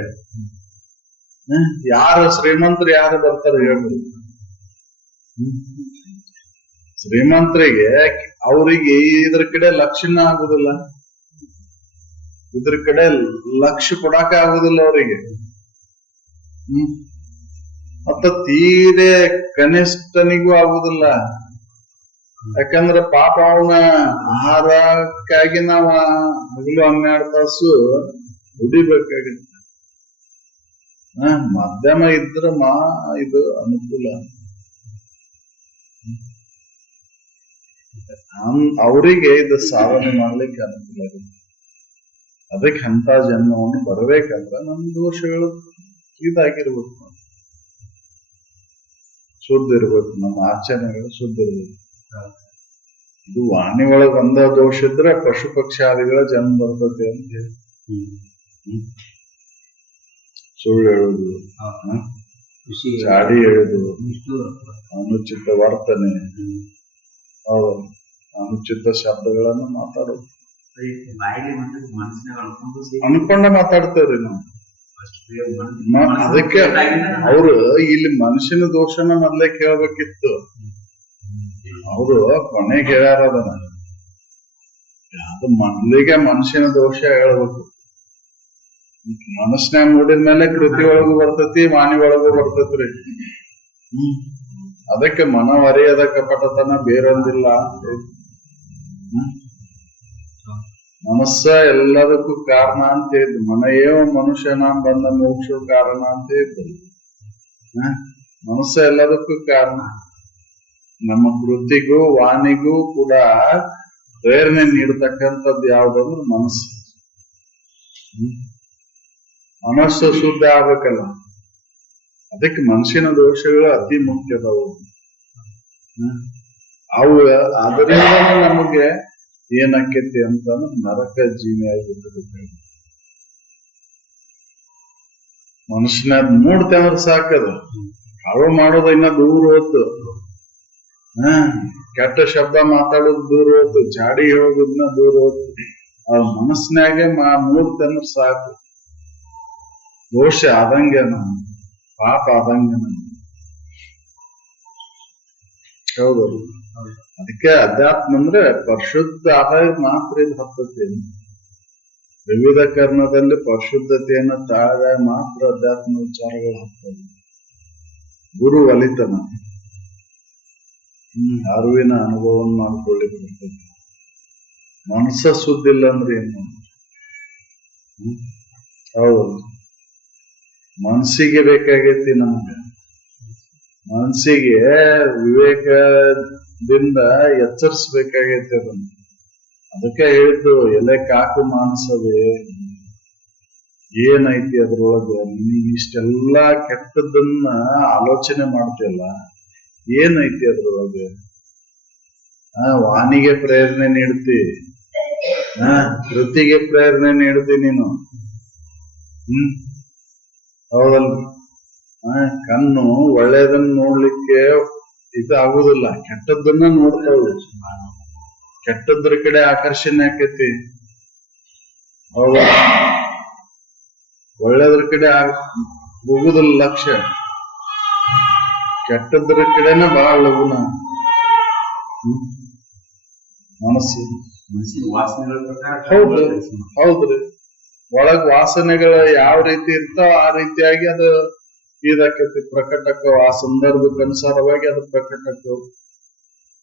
ಯಾರು ಶ್ರೀಮಂತರು ಯಾರು ಬರ್ತಾರೆ ಹೇಳಿ. ಶ್ರೀಮಂತರಿಗೆ ಅವ್ರಿಗೆ ಇದ್ರ ಕಡೆ ಲಕ್ಷಣ ಆಗುದಿಲ್ಲ, ಇದ್ರ ಕಡೆ ಲಕ್ಷ್ಯ ಕೊಡಾಕ ಆಗುದಿಲ್ಲ ಅವ್ರಿಗೆ. ಮತ್ತ ತೀರೆ ಕನಿಷ್ಠನಿಗೂ ಆಗುದಿಲ್ಲ. ಯಾಕಂದ್ರೆ ಪಾಪ ಅವನ ಆಹಾರಕ್ಕಾಗಿ ನಾವ ಹಗಲು 12 ತಾಸು ದುಡಿಬೇಕಾಗಿತ್ತು. ಮಧ್ಯಮ ಇದ್ರ ಇದು ಅನುಕೂಲ. ಅವರಿಗೆ ಇದು ಸಾಧನೆ ಮಾಡ್ಲಿಕ್ಕೆ ಅನುಕೂಲ ಆಗುತ್ತೆ. ಅದಕ್ಕೆ ಅಂತ ಜನ್ಮವನ್ನು ಬರಬೇಕಂದ್ರೆ ನಮ್ಮ ದೋಷಗಳು ಇದಾಗಿರ್ಬೇಕು, ಶುದ್ಧ ಇರ್ಬೇಕು, ನಮ್ಮ ಆಚರಣೆಗಳು ಶುದ್ಧ ಇರ್ಬೇಕು. ಇದು ವಾಣಿ ಒಳಗೆ ಒಂದ ದೋಷ ಇದ್ರೆ ಪಶು ಪಕ್ಷಾದಿಗಳ ಜನ್ಮ ಬರ್ತದೆ ಅಂತ ಹೇಳಿ. ಸುಳ್ಳು ಹೇಳುದು, ಚಾಡಿ ಹೇಳುದು, ಅನುಚಿತ ವರ್ತನೆ, ಹೌದು, ಅನುಚಿತ ಶಬ್ದಗಳನ್ನು ಮಾತಾಡೋದು, ಅನ್ಕೊಂಡ ಮಾತಾಡ್ತೇವ್ರಿ ನಾವು. ಅದಕ್ಕೆ ಅವ್ರು ಇಲ್ಲಿ ಮನುಷ್ಯನ ದೋಷನ ಮೊದ್ಲೇ ಕೇಳ್ಬೇಕಿತ್ತು. ಅವರು ಕೊನೆಗೆ ಹೇಳ್ಯಾರ ಅದನ್ನ. ಅದು ಮೊದ್ಲಿಗೆ ಮನುಷ್ಯನ ದೋಷ ಹೇಳ್ಬೇಕು. ಮನಸ್ಸಿನಾಗ ನೋಡಿದ್ಮೇಲೆ ಕೃತಿ ಒಳಗೂ ಬರ್ತೈತಿ, ವಾಣಿ ಒಳಗೂ ಬರ್ತೈತ್ರಿ. ಅದಕ್ಕೆ ಮನವರಿಯದ ಕಪಟತನ ಬೇರೊಂದಿಲ್ಲ ಅಂತ. ಮನಸ್ಸ ಎಲ್ಲದಕ್ಕೂ ಕಾರಣ ಅಂತ ಹೇಳಿದ್ದು. ಮನೆಯೋ ಮನುಷ್ಯನ ಬಂದ ಮೋಕ್ಷ ಕಾರಣ ಅಂತ ಹೇಳ್ತಾರೆ. ಮನಸ್ಸ ಎಲ್ಲದಕ್ಕೂ ಕಾರಣ. ನಮ್ಮ ಕೃತಿಗೂ ವಾಣಿಗೂ ಕೂಡ ಪ್ರೇರಣೆ ನೀಡತಕ್ಕಂಥದ್ದು ಯಾವ್ದಂದ್ರೆ ಮನಸ್ಸು. ಮನಸ್ಸು ಶುದ್ಧ ಆಗ್ಬೇಕಲ್ಲ. ಅದಕ್ಕೆ ಮನುಷ್ಯನ ದೋಷಗಳು ಅತಿ ಮುಖ್ಯದವು. ಅವು ಅದರಿಂದ ನಮಗೆ ಏನಾಕೈತಿ ಅಂತಂದ್ರೆ ನರಕ ಜೀವಿಯಾಗಿರ್ತದೆ. ಮನುಷ್ಯನ ಮೂಡ್ತೆ ಅಂದ್ರೆ ಸಾಕದ. ಅವ ಮಾಡೋದು ಇನ್ನ ದೂರ ಹೋತು. ಕೆಟ್ಟ ಶಬ್ದ ಮಾತಾಡೋದು ದೂರ ಹೋತು, ಜಾಡಿ ಹೇಳೋದನ್ನ ದೂರ ಹೋತು. ಅವ್ರ ಮನಸ್ಸಿನಾಗೆ ಮೂಡ್ತೆ ಅಂದ್ರೆ ಸಾಕು. ದೋಷ ಆದಂಗೆ ನಮ್ಮ ಪಾಪ ಆದಂಗೆ ನಮ್ಮ. ಹೌದಲ್ಲ? ಅದಕ್ಕೆ ಅಧ್ಯಾತ್ಮ ಅಂದ್ರೆ ಪರಿಶುದ್ಧ ಆದಾಗ ಮಾತ್ರ ಇದು ಹತ್ತತಿ. ವಿವಿಧ ಕರ್ಣದಲ್ಲಿ ಪರಿಶುದ್ಧತೆಯನ್ನು ತಾಳದಾಗ ಮಾತ್ರ ಅಧ್ಯಾತ್ಮ ವಿಚಾರಗಳು ಹತ್ತವೆ. ಗುರು ಒಲಿತನ ಅರಿವಿನ ಅನುಭವವನ್ನು ಮಾಡ್ಕೊಳ್ಳಿಕ್ಕೆ ಬರ್ತದೆ. ಮನಸ್ಸ ಸುದ್ದಿಲ್ಲ ಅಂದ್ರೆ ಏನು? ಹೌದು, ಮನಸ್ಸಿಗೆ ಬೇಕಾಗೈತಿ ನಮ್ಗೆ. ಮನಸ್ಸಿಗೆ ವಿವೇಕದಿಂದ ಎಚ್ಚರಿಸ್ಬೇಕಾಗೈತೆ ಅದನ್ನು. ಅದಕ್ಕೆ ಹೇಳಿದ್ದು ಎಲೆ ಕಾಕು ಮಾನಸವೇ, ಏನೈತಿ ಅದ್ರೊಳಗೆ? ನೀನು ಇಷ್ಟೆಲ್ಲಾ ಕೆಟ್ಟದನ್ನ ಆಲೋಚನೆ ಮಾಡ್ತಿಯಲ್ಲ, ಏನೈತಿ ಅದ್ರೊಳಗೆ? ವಾಣಿಗೆ ಪ್ರೇರಣೆ ನೀಡ್ತಿ, ಕೃತಿಗೆ ಪ್ರೇರಣೆ ನೀಡ್ತಿ ನೀನು. ಹೌದಲ್ರಿ? ಕಣ್ಣು ಒಳ್ಳೇದನ್ನ ನೋಡ್ಲಿಕ್ಕೆ ಇದು ಆಗುದಿಲ್ಲ, ಕೆಟ್ಟದ್ದನ್ನ ನೋಡ್ತಾವೆ. ಕೆಟ್ಟದ್ರ ಕಡೆ ಆಕರ್ಷಣೆ ಆಕೈತಿ. ಹೌದಾ? ಒಳ್ಳೇದ್ರ ಕಡೆ ಹೋಗುದಿಲ್ಲ ಲಕ್ಷ್ಯ. ಕೆಟ್ಟದ್ರ ಕಡೆನ ಬಹಳ ಲಗುನ ಮನಸ್ಸು. ಹೌದು, ಹೌದ್ರಿ. ಒಳಗ್ ವಾಸನೆಗಳು ಯಾವ ರೀತಿ ಇರ್ತಾವ ಆ ರೀತಿಯಾಗಿ ಅದು ಇದಾಕೈತಿ, ಪ್ರಕಟಕ್ಕವು. ಆ ಸಂದರ್ಭಕ್ಕನುಸಾರವಾಗಿ ಅದು ಪ್ರಕಟಕ್ಕವು.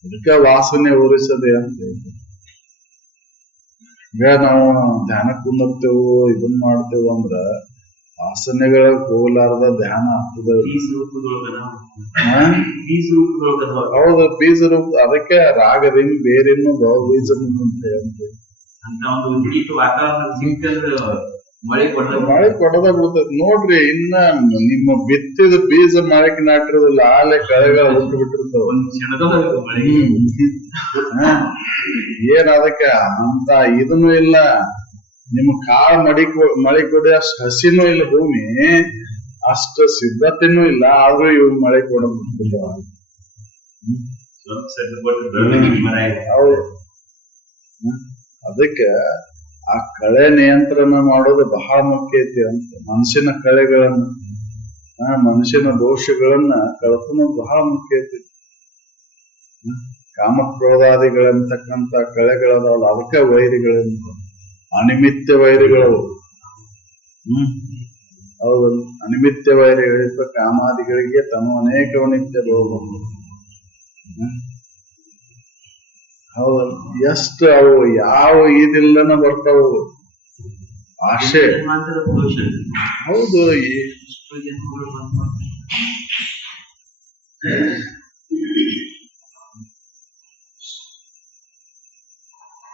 ಅದಕ್ಕೆ ವಾಸನೆ ಉರಿಸದೆ ಅಂತ ಹೇಳಿ. ಈಗ ನಾವು ಧ್ಯಾನ ಕುಂದಿರ್ತೇವು, ಇದನ್ ಮಾಡ್ತೇವು ಅಂದ್ರ ವಾಸನೆಗಳ ಹೋಲಾರದ ಧ್ಯಾನ ಆಗ್ತದ. ಹೌದು, ಬೀಜ ರೂಪ. ಅದಕ್ಕೆ ರಾಗದಿಂದ ಬೇರೆನ್ನು ಬೀಜ ಅಂತ ಮಳೆ ಕೊಡದ ಬರ್ತೈತಿ ನೋಡ್ರಿ. ಇನ್ನ ನಿಮ್ಮ ಬಿತ್ತಿದ ಬೀಜ ಮಳೆಗೆ ನಾಟಿರೋದಿಲ್ಲ, ಆಲೆ ಕಳೆಗಳ ಹುಟ್ಟು ಬಿಟ್ಟಿರ್ತಾವ. ಏನ್ ಅದಕ್ಕೆ ಅಂತ ಇದನ್ನು ಇಲ್ಲ. ನಿಮ್ ಕಾಳ ಮಳೆ ಕೊಡಿ ಅಷ್ಟು ಹಸಿನೂ ಇಲ್ಲ ಭೂಮಿ, ಅಷ್ಟು ಸಿದ್ಧತೆನೂ ಇಲ್ಲ. ಆದ್ರೂ ಇವ್ ಮಳೆ ಕೊಡೋದಿಲ್ಲ. ಅದಕ್ಕೆ ಆ ಕಳೆ ನಿಯಂತ್ರಣ ಮಾಡೋದು ಬಹಳ ಮುಖ್ಯ ಐತಿ ಅಂತ. ಮನುಷ್ಯನ ಕಳೆಗಳನ್ನ, ಮನುಷ್ಯನ ದೋಷಗಳನ್ನ ಕಳ್ಕೊಳೋದು ಬಹಳ ಮುಖ್ಯ ಐತಿ. ಕಾಮಕ್ರೋಧಾದಿಗಳಂತಕ್ಕಂತ ಕಳೆಗಳದಾವಲ್ಲ, ಅದಕ್ಕೆ ವೈರಿಗಳಿಂದ ಅನಿಮಿತ್ಯ ವೈರಿಗಳವು. ಹೌದು, ಅನಿಮಿತ್ಯ ವೈರಿಗಳಿಂದ ಕಾಮಾದಿಗಳಿಗೆ ತಮ್ಮ ಅನೇಕ ನಿತ್ಯ ರೋಗ. ಹೌದು, ಎಷ್ಟು ಅವು ಯಾವ ಇದಿಲ್ಲನ ಬರ್ತಾವು ಆಶೆ. ಹೌದು, ಜನ್ಮಗಳು ಬಂದು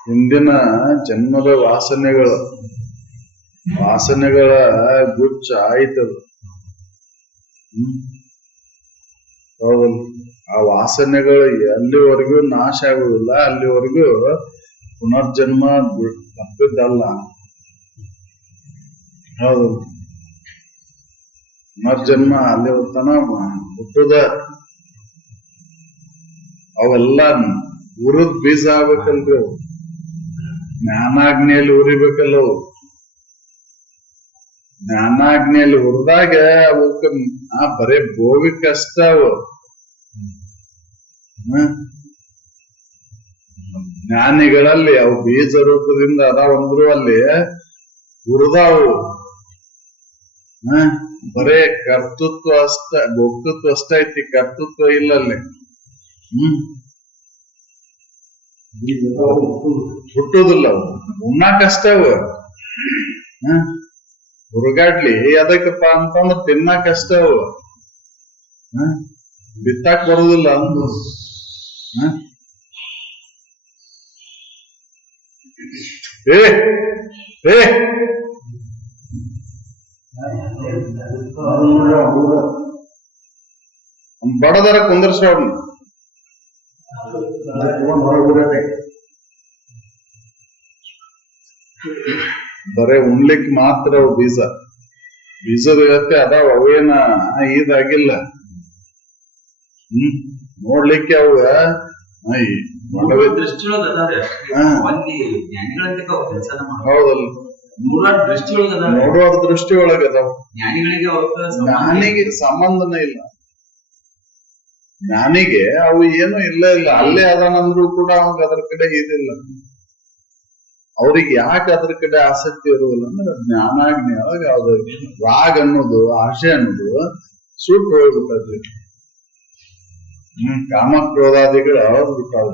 ಹಿಂದಿನ ಜನ್ಮದ ವಾಸನೆಗಳ ಗುಚ್ಚ ಆಯ್ತದು. ಹೌದಲ್ಲ, ಆ ವಾಸನೆಗಳು ಎಲ್ಲಿವರೆಗೂ ನಾಶ ಆಗುದಿಲ್ಲ ಅಲ್ಲಿವರೆಗೂ ಪುನರ್ಜನ್ಮ ತಪ್ಪಿದ್ದಲ್ಲ. ಹೌದಲ್ಲ, ಪುನರ್ಜನ್ಮ ಅಲ್ಲಿ ತನ ಹುಟ್ಟುದ ಅವೆಲ್ಲ ಉರಿದ್ ಬೀಜ ಆಗ್ಬೇಕಲ್ರಿ. ಅವು ಜ್ಞಾನಾಗ್ನಿಯಲ್ಲಿ ಉರಿಬೇಕಲ್ಲ. ಅವು ಜ್ಞಾನಾಗ್ನಿಯಲ್ಲಿ ಉರಿದಾಗ ಅವಕ್ಕೆ ಬರೇ ಭೋಗಕ್ಕಷ್ಟ ಅವು. ಜ್ಞಾನಿಗಳಲ್ಲಿ ಅವು ಬೀಜ ರೂಪದಿಂದ ಅದಾವಂದ್ರು ಅಲ್ಲಿ ಉರಿದಾವು. ಬರೇ ಕರ್ತೃತ್ವ ಅಷ್ಟ, ಭೋಕ್ತೃತ್ವ ಅಷ್ಟ ಐತಿ, ಕರ್ತೃತ್ವ ಇಲ್ಲ ಅಲ್ಲಿ. ಹುಟ್ಟುದಿಲ್ಲ ಅವು, ಉಣ್ಣಾಕಷ್ಟ ಅವು. ಹುರುಗಾಡ್ಲಿ ಅದಕ್ಕಪ್ಪ ಅಂತಂದ್ರ ತಿನ್ನಾಕಷ್ಟ ಅವು, ಬಿತ್ತಾಕ್ ಬರುದಿಲ್ಲ ಅಂದು. ಏ ಏ ಬಡದರ ಕುಂದರ್ಸೋಡ್ನ ಬರೇ ಉಣ್ಲಿಕ್ ಮಾತ್ರ ಅವು ಬೀಜದ ಜೊತೆ ಅದಾವ, ಅವೇನ ಇದಾಗಿಲ್ಲ. ನೋಡ್ಲಿಕ್ಕೆ ಅವ ದೃಷ್ಟಿಯೊಳಗ ಹೌದಲ್ಲ, ನೋಡುವ ದೃಷ್ಟಿ ಒಳಗದಾವ. ಜ್ಞಾನಿಗೆ ಸಂಬಂಧನೇ ಇಲ್ಲ. ಜ್ಞಾನಿಗೆ ಅವು ಏನು ಇಲ್ಲ ಅಲ್ಲೇ ಅದಾನಂದ್ರು ಕೂಡ ಅವಾಗ ಅದ್ರ ಕಡೆ ಇದಿಲ್ಲ. ಅವ್ರಿಗೆ ಯಾಕೆ ಅದ್ರ ಕಡೆ ಆಸಕ್ತಿ ಇರುವುದಿಲ್ಲ ಅಂದ್ರೆ ಜ್ಞಾನಾಗ್ನಿ ಒಳಗ ಅದು ರಾಗ ಅನ್ನೋದು, ಆಶೆ ಅನ್ನೋದು ಸುಟ್ಟು ಹೋಗ್ಬಿಟ್ಟದ್ರಿ. ಕಾಮಕ್ರೋಧಾದಿಗಳು ಅವ್ರು ಬಿಟ್ಟಾವ.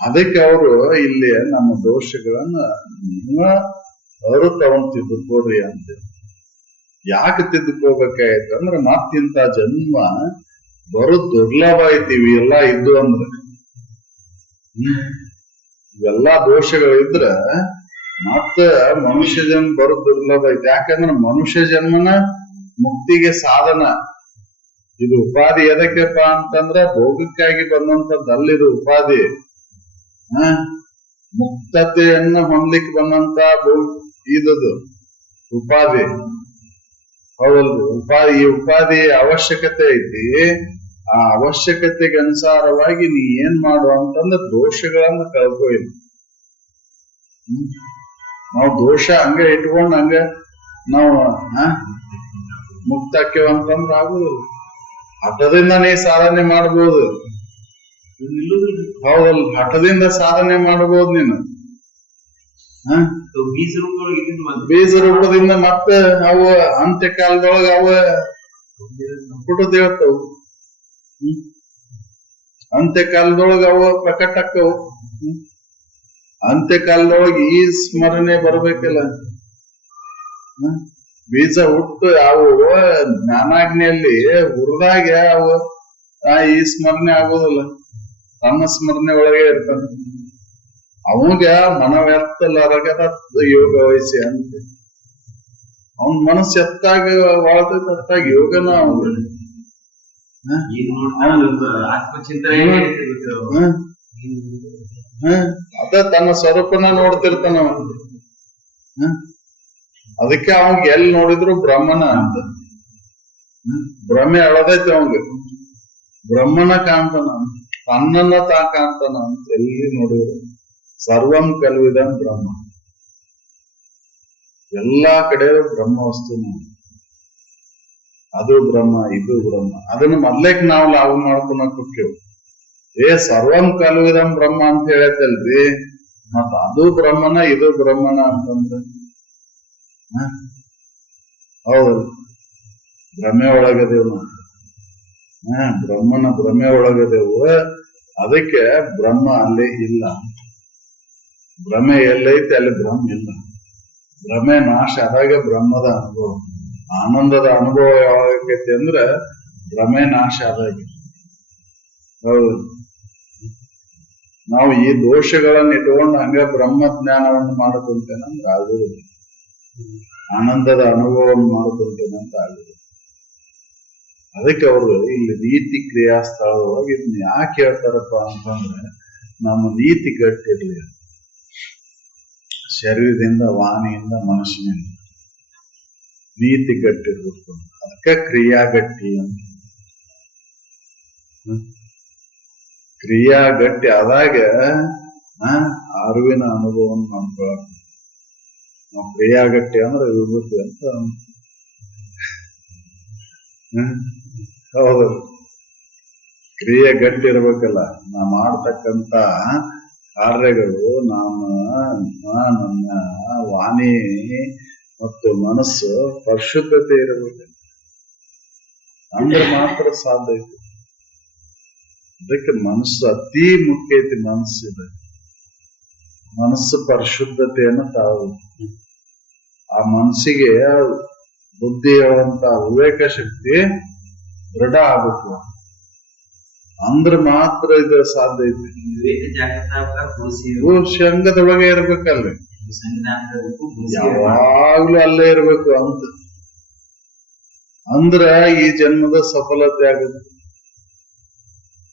ಅದಕ್ಕೆ ಅವರು ಇಲ್ಲಿ ನಮ್ಮ ದೋಷಗಳನ್ನ ಅವರು ತಗೊಂಡ್ ತಿದ್ದುಕೋರಿ ಅಂತ. ಯಾಕೆ ತಿದ್ದುಕೋಬೇಕಾಯ್ತು ಅಂದ್ರೆ ಮತ್ತಿಂತ ಜನ್ಮ ಬರೋ ದುರ್ಲಭ ಐತಿವಿ ಎಲ್ಲ ಇದ್ದು ಅಂದ್ರೆ. ಇವೆಲ್ಲಾ ದೋಷಗಳಿದ್ರ ಮತ್ತ ಮನುಷ್ಯ ಜನ್ಮ ಬರೋ ದುರ್ಲಭ ಐತಿ. ಯಾಕಂದ್ರೆ ಮನುಷ್ಯ ಜನ್ಮನ ಮುಕ್ತಿಗೆ ಸಾಧನ. ಇದು ಉಪಾಧಿ ಎದಕ್ಕಪ್ಪ ಅಂತಂದ್ರ ಭೋಗಕ್ಕಾಗಿ ಬಂದಂತದ್ದಲ್ಲಿದು ಉಪಾಧಿ. ಮುಕ್ತತೆಯನ್ನ ಹೊಂದ್ಲಿಕ್ಕೆ ಬಂದಂತ ಇದದು ಉಪಾಧಿ. ಹೌದಲ್ರಿ, ಈ ಉಪಾಧಿ ಅವಶ್ಯಕತೆ ಐತಿ. ಆ ಅವಶ್ಯಕತೆಗೆ ಅನುಸಾರವಾಗಿ ನೀ ಏನ್ ಮಾಡು ಅಂತಂದ್ರೆ ದೋಷಗಳನ್ನ ಕಳ್ಕೊಯಿಲ್ಲ. ನಾವು ದೋಷ ಹಂಗ ಇಟ್ಕೊಂಡ್ ಹಂಗ ನಾವು ಮುಕ್ತಾಕ್ಯವಂತಂದ್ರ ಆಗುದಿಲ್ಲ. ಹಠದಿಂದ ನೀ ಸಾಧನೆ ಮಾಡ್ಬೋದು. ಹೌದಲ್ಲ, ಹಠದಿಂದ ಸಾಧನೆ ಮಾಡ್ಬೋದು ನೀನು. ಬೀಜ ರೂಪದಿಂದ ಮತ್ತೆ ಅವು ಅಂತ್ಯಕಾಲದೊಳಗ ಅವ ಹುಟ್ಟದೇವತ್ತವು. ಅಂತ್ಯಕಾಲದೊಳಗ ಅವ ಪ್ರಕಟ ಆಕ್ಕವು. ಅಂತ್ಯಕಾಲದೊಳಗ ಈ ಸ್ಮರಣೆ ಬರ್ಬೇಕಲ್ಲ. ಬೀಜ ಹುಟ್ಟು ಅವು ಜ್ಞಾನಾಗ್ನಿಯಲ್ಲಿ ಹುರಿದಾಗ ಅವು ಈ ಸ್ಮರಣೆ ಆಗೋದಿಲ್ಲ. ತನ್ನ ಸ್ಮರಣೆ ಒಳಗೆ ಇರ್ತಾನೆ. ಅವಾಗ ಮನವ್ಯರ್ಥಲಾರಗದ ಯೋಗ ವಹಿಸಿ ಅಂತ. ಅವನ್ ಮನಸ್ಸು ಎತ್ತಾಗ ಒಳದಾಗ ಯೋಗನ ಅವ ಅದ ತನ್ನ ಸ್ವರೂಪನ ನೋಡ್ತಿರ್ತಾನವ. ಅದಕ್ಕೆ ಅವಂಗ ಎಲ್ಲಿ ನೋಡಿದ್ರು ಬ್ರಹ್ಮನ ಅಂತ. ಭ್ರಮೆ ಅಳದೈತಿ ಅವಂಗ. ಬ್ರಹ್ಮನ ಕಾಣ್ತಾನ, ತನ್ನನ್ನ ತಾ ಕಾಣ್ತಾನ ಅಂತ ಎಲ್ಲಿ ನೋಡಿದ್ರು. ಸರ್ವಂ ಕಲ್ವಿದಂ ಬ್ರಹ್ಮ. ಎಲ್ಲಾ ಕಡೆ ಬ್ರಹ್ಮ ವಸ್ತು. ಅದು ಬ್ರಹ್ಮ, ಇದು ಬ್ರಹ್ಮ. ಅದನ್ನ ಮೊದ್ಲೇಕ್ ನಾವು ಲಾಭ ಮಾಡ್ಕೊಳಕ್ ಹೋಗ್ತೇವ್. ಸರ್ವಂ ಕಲ್ವಿದಂ ಬ್ರಹ್ಮ ಅಂತ ಹೇಳತ್ತಲ್ರಿ, ಮತ್ತ ಅದು ಬ್ರಹ್ಮನ ಇದು ಬ್ರಹ್ಮನ ಅಂತಂದ್ರೆ ಹೌದಲ್ಲ. ಭ್ರಮೆ ಒಳಗದೇವು ನಾವು. ಬ್ರಹ್ಮನ ಭ್ರಮೆ ಒಳಗದೇವು. ಅದಕ್ಕೆ ಬ್ರಹ್ಮ ಅಲ್ಲಿ ಇಲ್ಲ. ಭ್ರಮೆ ಎಲ್ಲೈತೆ ಅಲ್ಲಿ ಬ್ರಹ್ಮ ಇಲ್ಲ. ಭ್ರಮೆ ನಾಶ ಆದಾಗ ಬ್ರಹ್ಮದ ಅನುಭವ. ಆನಂದದ ಅನುಭವ ಯಾವಾಗೈತಿ ಅಂದ್ರೆ ಭ್ರಮೆ ನಾಶ ಆದಾಗಿ. ಹೌದು, ನಾವು ಈ ದೋಷಗಳನ್ನ ಇಟ್ಕೊಂಡು ಹಂಗ ಬ್ರಹ್ಮ ಜ್ಞಾನವನ್ನು ಮಾಡಕೊಂತೇನಂದ್ರೆ ಆಗುವುದಿಲ್ಲ. ಆನಂದದ ಅನುಭವವನ್ನು ಮಾಡಕೊಂತೇನೆ ಅಂತ ಆಗುದಿಲ್ಲ. ಅದಕ್ಕೆ ಅವರು ಇಲ್ಲಿ ನೀತಿ ಕ್ರಿಯಾ ಸ್ಥಳದೊಳಗೆ ಇದನ್ನ ಯಾಕೆ ಹೇಳ್ತಾರಪ್ಪ ಅಂತಂದ್ರೆ ನಮ್ಮ ನೀತಿ ಗಟ್ಟಿರ್ಲಿ, ಶರೀರದಿಂದ ವಾಣಿಯಿಂದ ಮನಸ್ಸಿನಿಂದ ನೀತಿ ಗಟ್ಟಿರ್ಬೇಕು. ಅದಕ್ಕೆ ಕ್ರಿಯಾ ಗಟ್ಟಿ ಅಂತ. ಕ್ರಿಯಾ ಗಟ್ಟಿ ಆದಾಗ ಅರಿವಿನ ಅನುಭವವನ್ನು ಮಾಡ್ಕೊಳಕ್. ನಾವು ಕ್ರಿಯಾ ಗಟ್ಟಿ ಅಂದ್ರೆ ವಿಭೂತಿ ಅಂತ. ಹೌದು, ಕ್ರಿಯೆ ಗಟ್ಟಿ ಇರ್ಬೇಕಲ್ಲ. ನಾ ಮಾಡ್ತಕ್ಕಂತ ಕಾರ್ಯಗಳು ನನ್ನ ವಾಣಿ ಮತ್ತು ಮನಸ್ಸು ಪರಿಶುದ್ಧತೆ ಇರಬೇಕು, ಅಂದ್ರೆ ಮಾತ್ರ ಸಾಧ್ಯ ಐತಿ. ಅದಕ್ಕೆ ಮನಸ್ಸು ಅತಿ ಮುಖ್ಯ ಐತಿ. ಮನಸ್ಸಿದೆ, ಮನಸ್ಸು ಪರಿಶುದ್ಧತೆಯನ್ನು ತಾವು ಆ ಮನಸ್ಸಿಗೆ ಬುದ್ಧಿ ಹೇಳುವಂತ ವಿವೇಕ ಶಕ್ತಿ ದೃಢ ಆಗಬೇಕು, ಅಂದ್ರೆ ಮಾತ್ರ ಇದು ಸಾಧ್ಯ ಐತಿ. ವಿವೇಕ ಜಾಗೃತ ಶಂಗದೊಳಗೆ ಇರ್ಬೇಕಲ್ರಿ, ಯಾವಾಗ್ಲೂ ಅಲ್ಲೇ ಇರ್ಬೇಕು ಅಂತ. ಅಂದ್ರ ಈ ಜನ್ಮದ ಸಫಲತೆ ಆಗುತ್ತೆ.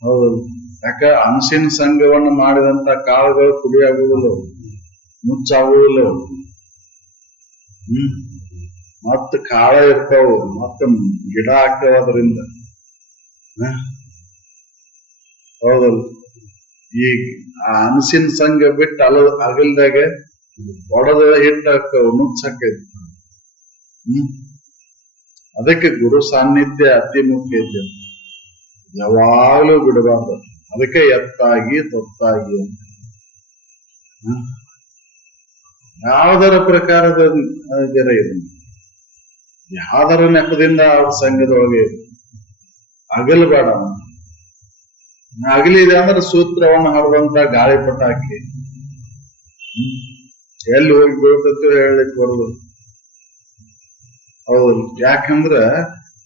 ಹೌದಲ್ಲ? ಯಾಕ ಅನಸಿನ ಸಂಘವನ್ನು ಮಾಡಿದಂತ ಕಾಳುಗಳು ಪುಡಿ ಆಗುವುದಿಲ್ಲ, ಮುಚ್ಚಾಗುವುದಿಲ್ಲ. ಮತ್ತ ಕಾಳ ಇರ್ತಾವ, ಮತ್ತ ಗಿಡ ಹಾಕ್ತಾವ ಅದರಿಂದ. ಹೌದಲ್ಲ? ಈ ಅನಸಿನ ಸಂಘ ಬಿಟ್ಟು ಅಗಲ್ದಾಗ ಒಡದ ಹಿಟ್ಟು ಹಾಕ್ತಾವ, ನುಚ್ಚಾಕೈತಿ. ಅದಕ್ಕೆ ಗುರು ಸಾನ್ನಿಧ್ಯ ಅತಿ ಮುಖ್ಯ ಐತೆ, ಯಾವಾಗ್ಲೂ ಬಿಡಬಾರ್ದು. ಅದಕ್ಕೆ ಎತ್ತಾಗಿ ತೊತ್ತಾಗಿ ಅಂತ. ಯಾವುದರ ಪ್ರಕಾರದ ಜನ ಇದೆ, ಯಾವ್ದರ ನೆಪದಿಂದ ಅವ್ರ ಸಂಘದೊಳಗೆ ಅಗಲ್ಬೇಡ. ಅಗಲಿದೆ ಅಂದ್ರೆ ಸೂತ್ರವನ್ನು ಹರದಂತ ಗಾಳಿಪಟ ಹಾಕಿ ಎಲ್ಲಿ ಹೋಗಿ ಬೀಳ್ತೈತೋ ಹೇಳಲಿಕ್ಕೆ ಬರೋದು. ಹೌದು, ಯಾಕಂದ್ರ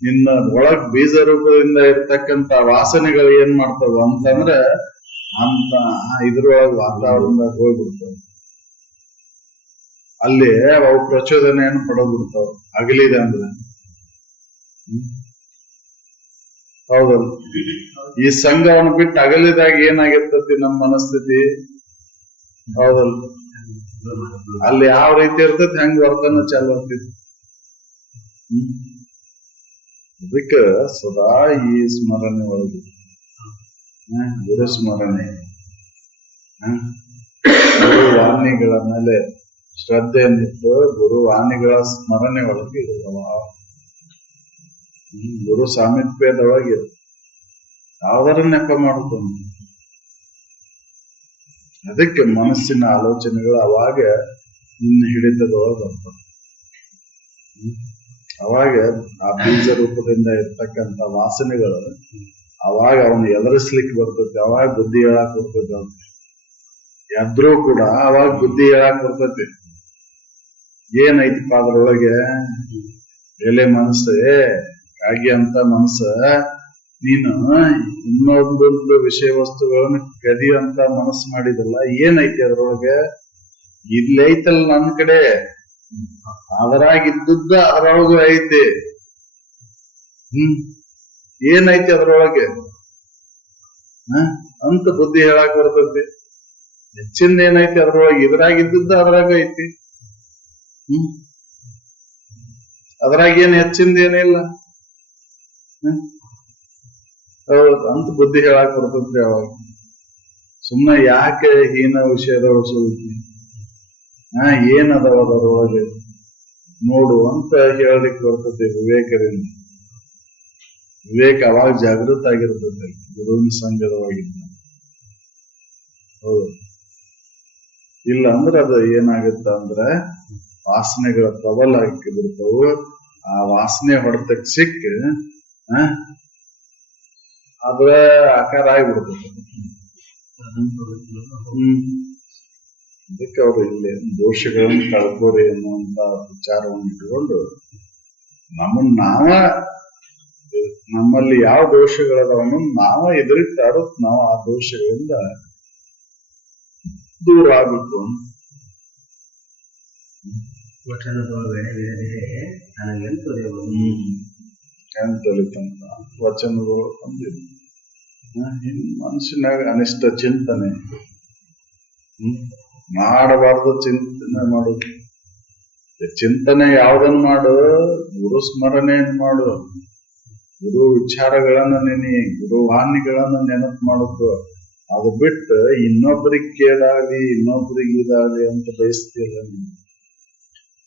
ನಿನ್ನ ಒಳಗ್ ಬೀಜ ರೂಪದಿಂದ ಇರ್ತಕ್ಕಂತ ವಾಸನೆಗಳು ಏನ್ ಮಾಡ್ತಾವ ಅಂತಂದ್ರ ಅಂತ ಇದ್ರೊಳಗ ವಾತಾವರಣದಾಗ ಹೋಗ್ಬಿಡ್ತಾವ. ಅಲ್ಲಿ ಅವು ಪ್ರಚೋದನೆಯನ್ನು ಪಡೆದ್ಬಿಡ್ತಾವ ಅಗಲಿದೆ ಅಂದ್ರೆ. ಹೌದಲ್ಲ? ಈ ಸಂಘವನ್ನು ಬಿಟ್ಟು ಅಗಲಿದಾಗ ಏನಾಗಿರ್ತತಿ ನಮ್ಮ ಮನಸ್ಥಿತಿ? ಹೌದಲ್ಲ? ಅಲ್ಲಿ ಯಾವ ರೀತಿ ಇರ್ತತಿ, ಹೆಂಗ್ ವರ್ತನ ಚಾಲು ಆಗ್ತೈತಿ. ಅದಕ್ಕೆ ಸದಾ ಈ ಸ್ಮರಣೆ ಒಳಗೆ ಗುರು ಸ್ಮರಣೆ, ಗುರು ವಾಣಿಗಳ ಮೇಲೆ ಶ್ರದ್ಧೆಯನ್ನಿಟ್ಟು ಗುರು ವಾಣಿಗಳ ಸ್ಮರಣೆ ಒಳಗೆ ಗುರು ಸಾಮೀಪ್ಯದೊಳಗೆ ಯಾವ್ದಾರ ನೆಪ ಮಾಡ್ಕೊಂಡು. ಅದಕ್ಕೆ ಮನಸ್ಸಿನ ಆಲೋಚನೆಗಳು ಅವಾಗ ಇನ್ನು ಹಿಡಿತದೊಳಗೆ ಬರ್ತವೆ. ಅವಾಗ ಆ ಬೀಜ ರೂಪದಿಂದ ಇರ್ತಕ್ಕಂಥ ವಾಸನೆಗಳು ಅವಾಗ ಅವನು ಎದುರಿಸ್ಲಿಕ್ಕೆ ಬರ್ತೈತಿ. ಅವಾಗ ಬುದ್ಧಿ ಹೇಳಾಕ್ ಬರ್ತೈತಿ. ಅವ್ನು ಎದ್ರೂ ಕೂಡ ಅವಾಗ ಬುದ್ಧಿ ಹೇಳಾಕ್ ಬರ್ತೈತಿ. ಏನೈತಿಪ್ಪ ಅದ್ರೊಳಗೆ? ಎಲೆ ಮನಸ್ಸೇ ಕಾಗಿ ಅಂತ ಮನಸ್ಸ, ನೀನು ಇನ್ನೊಂದೊಂದು ವಿಷಯ ವಸ್ತುಗಳನ್ನ ಕದಿಯಂತ ಮನಸ್ಸು ಮಾಡಿದಲ್ಲ, ಏನೈತಿ ಅದ್ರೊಳಗೆ? ಇಲ್ಲೈತಲ್ಲ ನನ್ನ ಕಡೆ, ಅದರಾಗಿದ್ದುದ್ದ ಅದರೊಳಗೂ ಐತಿ. ಏನೈತಿ ಅದ್ರೊಳಗೆ ಅಂತ ಬುದ್ಧಿ ಹೇಳಾಕ್ ಬರ್ತೈತಿ. ಹೆಚ್ಚಿಂದ ಏನೈತಿ ಅದ್ರೊಳಗೆ? ಇದ್ರಾಗಿದ್ದುದ್ದ ಅದ್ರಾಗ ಐತಿ. ಅದ್ರಾಗ ಏನ್ ಹೆಚ್ಚಿಂದ ಏನಿಲ್ಲ. ಹೌದು ಅಂತ ಬುದ್ಧಿ ಹೇಳಾಕ್ ಬರ್ತೈತ್ರಿ. ಅವಾಗ ಸುಮ್ಮನೆ ಯಾಕೆ ಹೀನ ವಿಷಯದ ಸುಳ್ತಿ ಏನದವ ಅದರೊಳಗೆ ನೋಡು ಅಂತ ಹೇಳಲಿಕ್ಕೆ ಬರ್ತೈತಿ ವಿವೇಕದಿಂದ. ವಿವೇಕ ಅವಾಗ ಜಾಗೃತ ಆಗಿರ್ತೈತೆ ಗುರುವಿನ ಸಂಘದವಾಗಿದ್ದ. ಹೌದು, ಇಲ್ಲ ಅಂದ್ರೆ ಅದು ಏನಾಗುತ್ತ ಅಂದ್ರೆ ವಾಸನೆಗಳ ಪ್ರಬಲ ಆಗಿ ಬಿಡ್ತಾವು. ಆ ವಾಸನೆ ಹೊಡೆತಕ್ಕೆ ಸಿಕ್ಕ ಅದ್ರ ಆಕಾರ ಆಗಿಬಿಡ್ತದೆ. ಅದಕ್ಕೆ ಅವರು ಇಲ್ಲಿ ದೋಷಗಳನ್ನು ಕಳ್ಕೋರಿ ಅನ್ನುವಂತ ವಿಚಾರವನ್ನು ಇಟ್ಟುಕೊಂಡು ನಮ್ಮನ್ನ ನಮ್ಮಲ್ಲಿ ಯಾವ ದೋಷಗಳದವನು ನಾವ ಎದುರಿಟ್ಟು ನಾವು ಆ ದೋಷಗಳಿಂದ ದೂರ ಆಗ್ಬೇಕು ಅಂತ. ವಚನದೊಳಗಡೆ ಬೇರೆ ನನಗೆಂತೂ ಏನ್ ತೊಲಿತಂತ ವಚನಗಳು ಬಂದಿದೆ. ಮನುಷ್ಯನಾಗ ಅನಿಷ್ಟ ಚಿಂತನೆ ಮಾಡಬಾರ್ದು, ಚಿಂತನೆ ಮಾಡುದು. ಚಿಂತನೆ ಯಾವ್ದನ್ ಮಾಡು, ಗುರು ಸ್ಮರಣೆಯನ್ನು ಮಾಡು, ಗುರು ವಿಚಾರಗಳನ್ನ ನೆನೆ, ಗುರು ವಾಣಿಗಳನ್ನ ನೆನಪು ಮಾಡುದು. ಅದು ಬಿಟ್ಟು ಇನ್ನೊಬ್ಬರಿಗೆ ಕೇಳಾಗಲಿ ಇನ್ನೊಬ್ಬರಿಗೆ ಇದಾಗಲಿ ಅಂತ ಬಯಸ್ತಿಲ್ಲ ನೀವು.